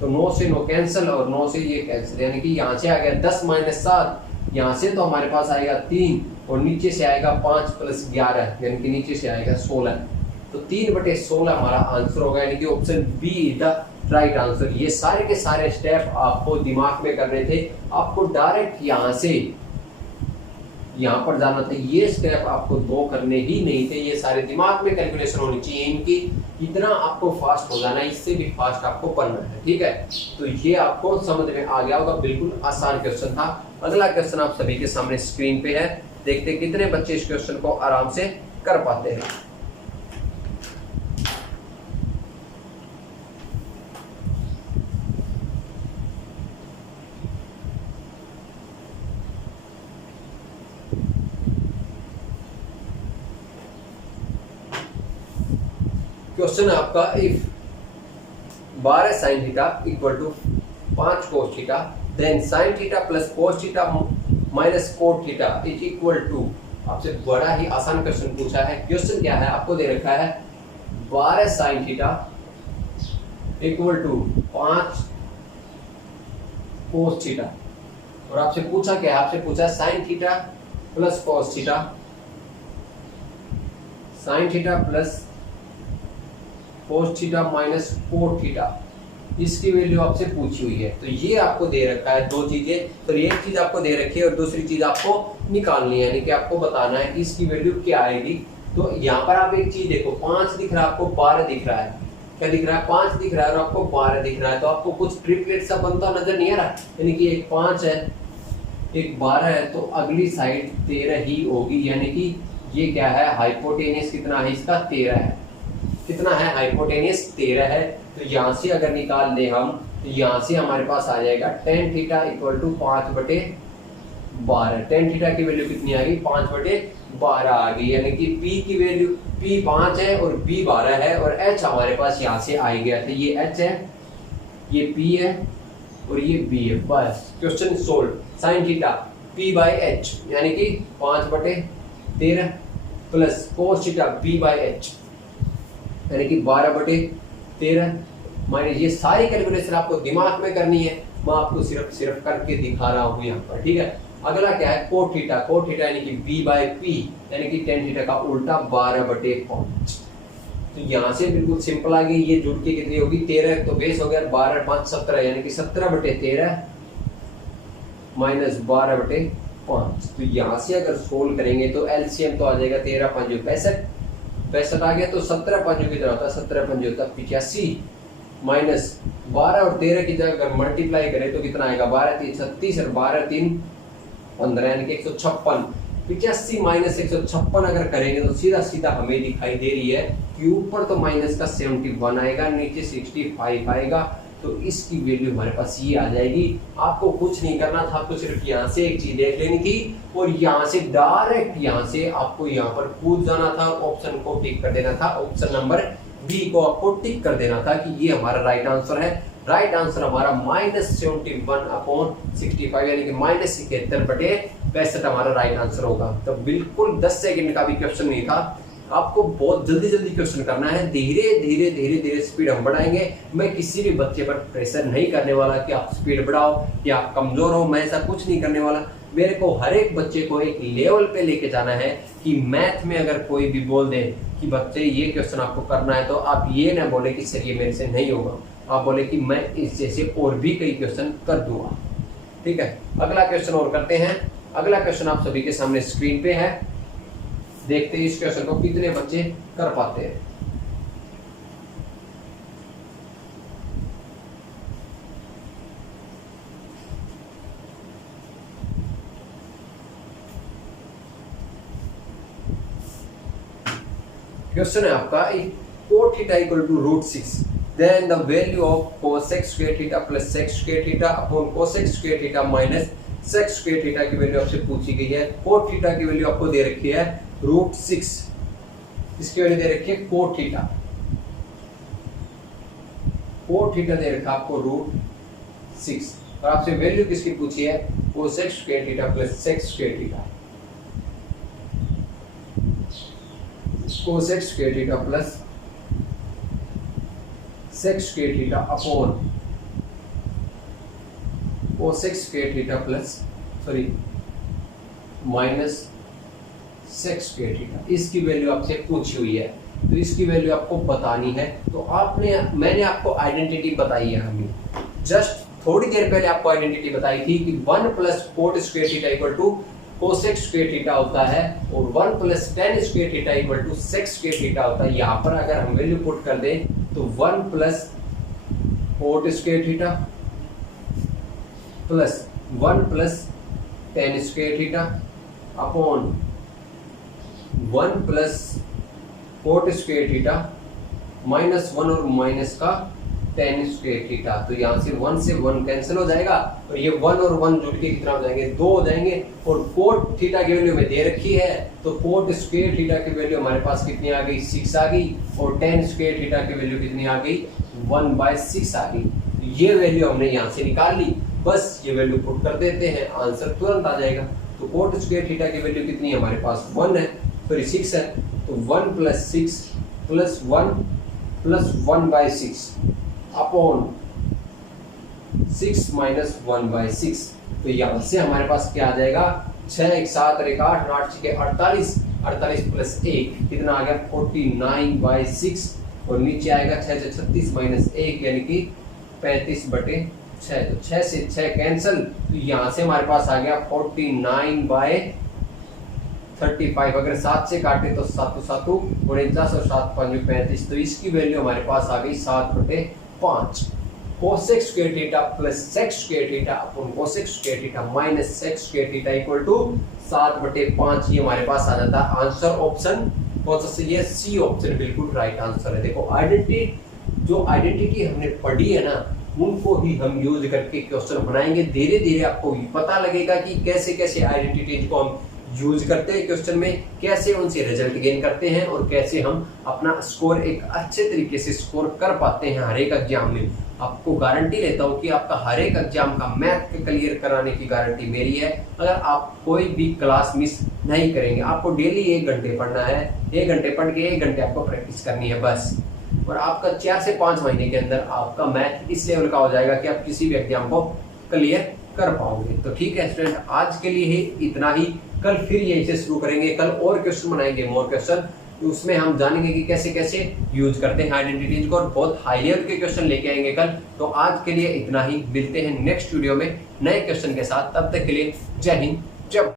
तो 9 से 9 कैंसिल और 9 से ये कैंसिल, यानी कि यहाँ से आ गया 10 माइनस 7, यहाँ से तो हमारे पास आएगा 3 और नीचे से आएगा 5 प्लस 11, यानी कि नीचे से आएगा 16। तो 3/16 हमारा आंसर होगा, यानी कि option B is the right answer. ये सारे के सारे स्टेप आपको दिमाग में करने थे, आपको डायरेक्ट यहाँ से यहाँ पर जाना था। ये स्टेप आपको 2 करने ही नहीं थे, ये सारे दिमाग में कैलकुलेशन होनी चाहिए इनकी। इतना आपको फास्ट हो जाना है, इससे भी फास्ट आपको पढ़ना है। ठीक है, तो ये आपको समझ में आ गया होगा, बिल्कुल आसान क्वेश्चन था। अगला क्वेश्चन आप सभी के सामने स्क्रीन पे है, देखते कितने बच्चे इस क्वेश्चन को आराम से कर पाते हैं। क्वेश्चन है आपका, if 12 sin theta equal to 5 cos theta then sin theta plus cos theta minus cot theta is equal to. आपसे बड़ा ही आसान क्वेश्चन पूछा है। क्वेश्चन क्या है? आपको दे रखा है 12 sin theta equal to 5 cos theta, और आपसे पूछा क्या है? आपसे पूछा sin theta plus cos theta, sin theta plus cos theta minus cot theta, इसकी वैल्यू आपसे पूछी हुई है। तो ये आपको दे रखा है 2 चीजें, तो एक चीज आपको दे रखी है और दूसरी चीज आपको निकालनी है, यानी कि आपको बताना है कि इसकी वैल्यू क्या आएगी। तो यहाँ पर आप एक चीज देखो, 5 दिख रहा है आपको, 12 दिख रहा है, क्या दिख रहा है, 5 दिख रहा है और आपको 12 दिख रहा है, तो आपको कुछ ट्रिपलेट सा बनता नजर नहीं आ रहा, यानी कि एक 5 है एक 12 है, तो अगली साइड 13 ही होगी, यानी कि ये क्या है, हाइपोटेनियस कितना है इसका, 13 है। कितना है, हाइपोटेनियस 13 है। तो यहाँ से अगर निकाल ले हम, तो यहाँ से हमारे पास आ जाएगा tan theta equal to 5/12। tan theta की वैल्यू कितनी आ गई, 5/12 आ गई, यानी कि P की वैल्यू, P 5 है और B 12 है, और H हमारे पास यहाँ से आ गया था, ये H है, ये P है और ये B है। बस question solve. sin theta P/H यानी कि 5/13 प्लस cos थीटा B/H यानी कि 12/13 माइनस, ये सारी कैलकुलेशन आपको दिमाग में करनी है, मैं आपको सिर्फ करके दिखा रहा हूँ यहाँ पर, ठीक है। अगला क्या है, cot थीटा, cot थीटा यानी कि B/P यानी कि tan थीटा का उल्टा 12/5। तो यहाँ से बिल्कुल सिंपल आ गई, ये जुड़ के कितनी होगी, 13 तो बेस हो गया, 12 5 17 यानी कि 17/13 माइनस 12/5। तो यहाँ से अगर सोल्व करेंगे तो एलसीएम तो आ जाएगा 13 5 65 आ गया, तो 17 5 कितना होता है, 17 5 होता है 85 माइनस 12 और 13 की जगह अगर मल्टीप्लाई करें तो कितना आएगा, 12 3 36 और 12 3 15 यानी कि 156। 85 माइनस 156 अगर करेंगे तो सीधा सीधा हमें दिखाई दे रही है कि ऊपर तो माइनस का 71 आएगा, नीचे 65 आएगा, तो इसकी वैल्यू हमारे पास ये आ जाएगी। आपको कुछ नहीं करना था, आपको सिर्फ यहाँ से एक चीज देख लेनी थी और यहाँ से डायरेक्ट यहाँ से आपको यहाँ पर कूद जाना था, ऑप्शन को टिक कर देना था, ऑप्शन नंबर बी को आपको टिक कर देना था कि ये हमारा राइट आंसर है। राइट आंसर हमारा -71/65 यानी कि -71/65 हमारा राइट आंसर होगा। तो बिल्कुल 10 सेकंड का भी क्वेश्चन नहीं था, आपको बहुत जल्दी जल्दी क्वेश्चन करना है, धीरे धीरे स्पीड हम बढ़ाएंगे। मैं किसी भी बच्चे पर प्रेशर नहीं करने वाला कि आप स्पीड बढ़ाओ या आप कमजोर हो, मैं ऐसा कुछ नहीं करने वाला। मेरे को हर एक बच्चे को एक लेवल पे लेके जाना है कि मैथ में अगर कोई भी बोल दे कि बच्चे ये क्वेश्चन आपको करना है, तो आप ये ना बोले कि सर ये मेरे से नहीं होगा, आप बोले कि मैं इस जैसे और भी कई क्वेश्चन कर दूंगा, ठीक है। अगला क्वेश्चन और करते हैं। अगला क्वेश्चन आप सभी के सामने स्क्रीन पे है, देखते हैं इस क्वेश्चन को कितने बच्चे कर पाते हैं। क्वेश्चन है आपका, cot theta equal to √6, then the value of cosec square theta plus sec square theta upon cosec square theta minus sec square theta की वैल्यू आपसे पूछी गई है। cot थीटा की वैल्यू आपको दे रखी है √6, इसकी वैल्यू दे रखी है cot थीटा, cot थीटा दे रखा आपको √6 और आपसे वैल्यू किसकी पूछी है, cosec square theta plus sec square theta, cosec square theta plus sec square theta upon cosec square theta plus minus sec square theta, इसकी वैल्यू आपसे पूछी हुई है, तो इसकी वैल्यू आपको बतानी है। तो मैंने आपको आइडेंटिटी बताई है, हमें जस्ट थोड़ी देर पहले आपको आइडेंटिटी बताई थी कि 1 + cot square theta equal to cosec square theta होता है और 1 + tan square theta equal to sec square theta होता है। यहाँ पर अगर हम वैल्यू पुट कर दें तो 1 + cot square theta plus 1 + tan square theta upon 1 + cot square theta minus 1 और माइनस का tan square theta। तो यहाँ से 1 से 1 कैंसिल हो जाएगा और ये 1 और 1 जुड़ के कितना हो जाएंगे, 2 हो जाएंगे। और cot थीटा की वैल्यू में दे रखी है, तो cot square थीटा की वैल्यू हमारे पास कितनी आ गई, 6 आ गई, और tan square थीटा की वैल्यू कितनी आ गई, 1/6 आ गई। तो ये वैल्यू हमने यहाँ से निकाल ली, बस ये वैल्यू पुट कर देते हैं, आंसर तुरंत आ जाएगा। तो cot square थीटा की वैल्यू कितनी है हमारे पास, 1 है, 6 है, तो 1 + 6 + 1 + 1/6 अपॉन 6 - 1/6। तो यहाँ से हमारे पास क्या आ जाएगा, 6 1 7 और 1 8 8 6 48 48 + 1 कितना आ गया, 49/6 और नीचे आएगा 6 से 36 - 1 यानी कि 35/6। तो 6 से 6 कैंसिल, तो यहाँ से हमारे पास आ गया 49/36 35। अगर 7 से काटे तो 7 7 49 और 7 5 35, तो इसकी वैल्यू हमारे पास आ गई 7/5। Cosec square theta plus sec square theta upon cosec square theta minus sec square theta equal to 7/5। ये हमारे पास आ जाता है आंसर। ऑप्शन कौन सा सही है? सी ऑप्शन बिल्कुल राइट आंसर है। देखो आइडेंटिटी हमने पढ़ी है ना, उनको ही हम यूज करके क्वेश्चन बनाएंगे। धीरे धीरे आपको पता लगेगा कि कैसे कैसे आइडेंटिटीज को हम यूज करते हैं क्वेश्चन में, कैसे उनसे रिजल्ट गेन करते हैं और कैसे हम अपना स्कोर एक अच्छे तरीके से स्कोर कर पाते हैं हर एक एग्जाम में। आपको गारंटी लेता हूं कि आपका हर एक एग्जाम का मैथ क्लियर कराने की गारंटी मेरी है। अगर आप कोई भी क्लास मिस नहीं करेंगे, आपको डेली 1 घंटे पढ़ना है, 1 घंटे पढ़ के 1 घंटे आपको प्रैक्टिस करनी है बस, और आपका 4 से 5 महीने के अंदर आपका मैथ इस लेवल का हो जाएगा कि आप किसी भी एग्जाम को क्लियर कर पाओगे। तो ठीक है स्टूडेंट, आज के लिए ही इतना ही। कल फिर यहीं से शुरू करेंगे, कल और क्वेश्चन बनाएंगे, मोर क्वेश्चन, उसमें हम जानेंगे कि कैसे कैसे यूज करते हैं आइडेंटिटीज को, और बहुत हाई लेवल के क्वेश्चन लेके आएंगे कल। तो आज के लिए इतना ही, मिलते हैं नेक्स्ट वीडियो में नए क्वेश्चन के साथ। तब तक के लिए जय हिंद, जय भारत।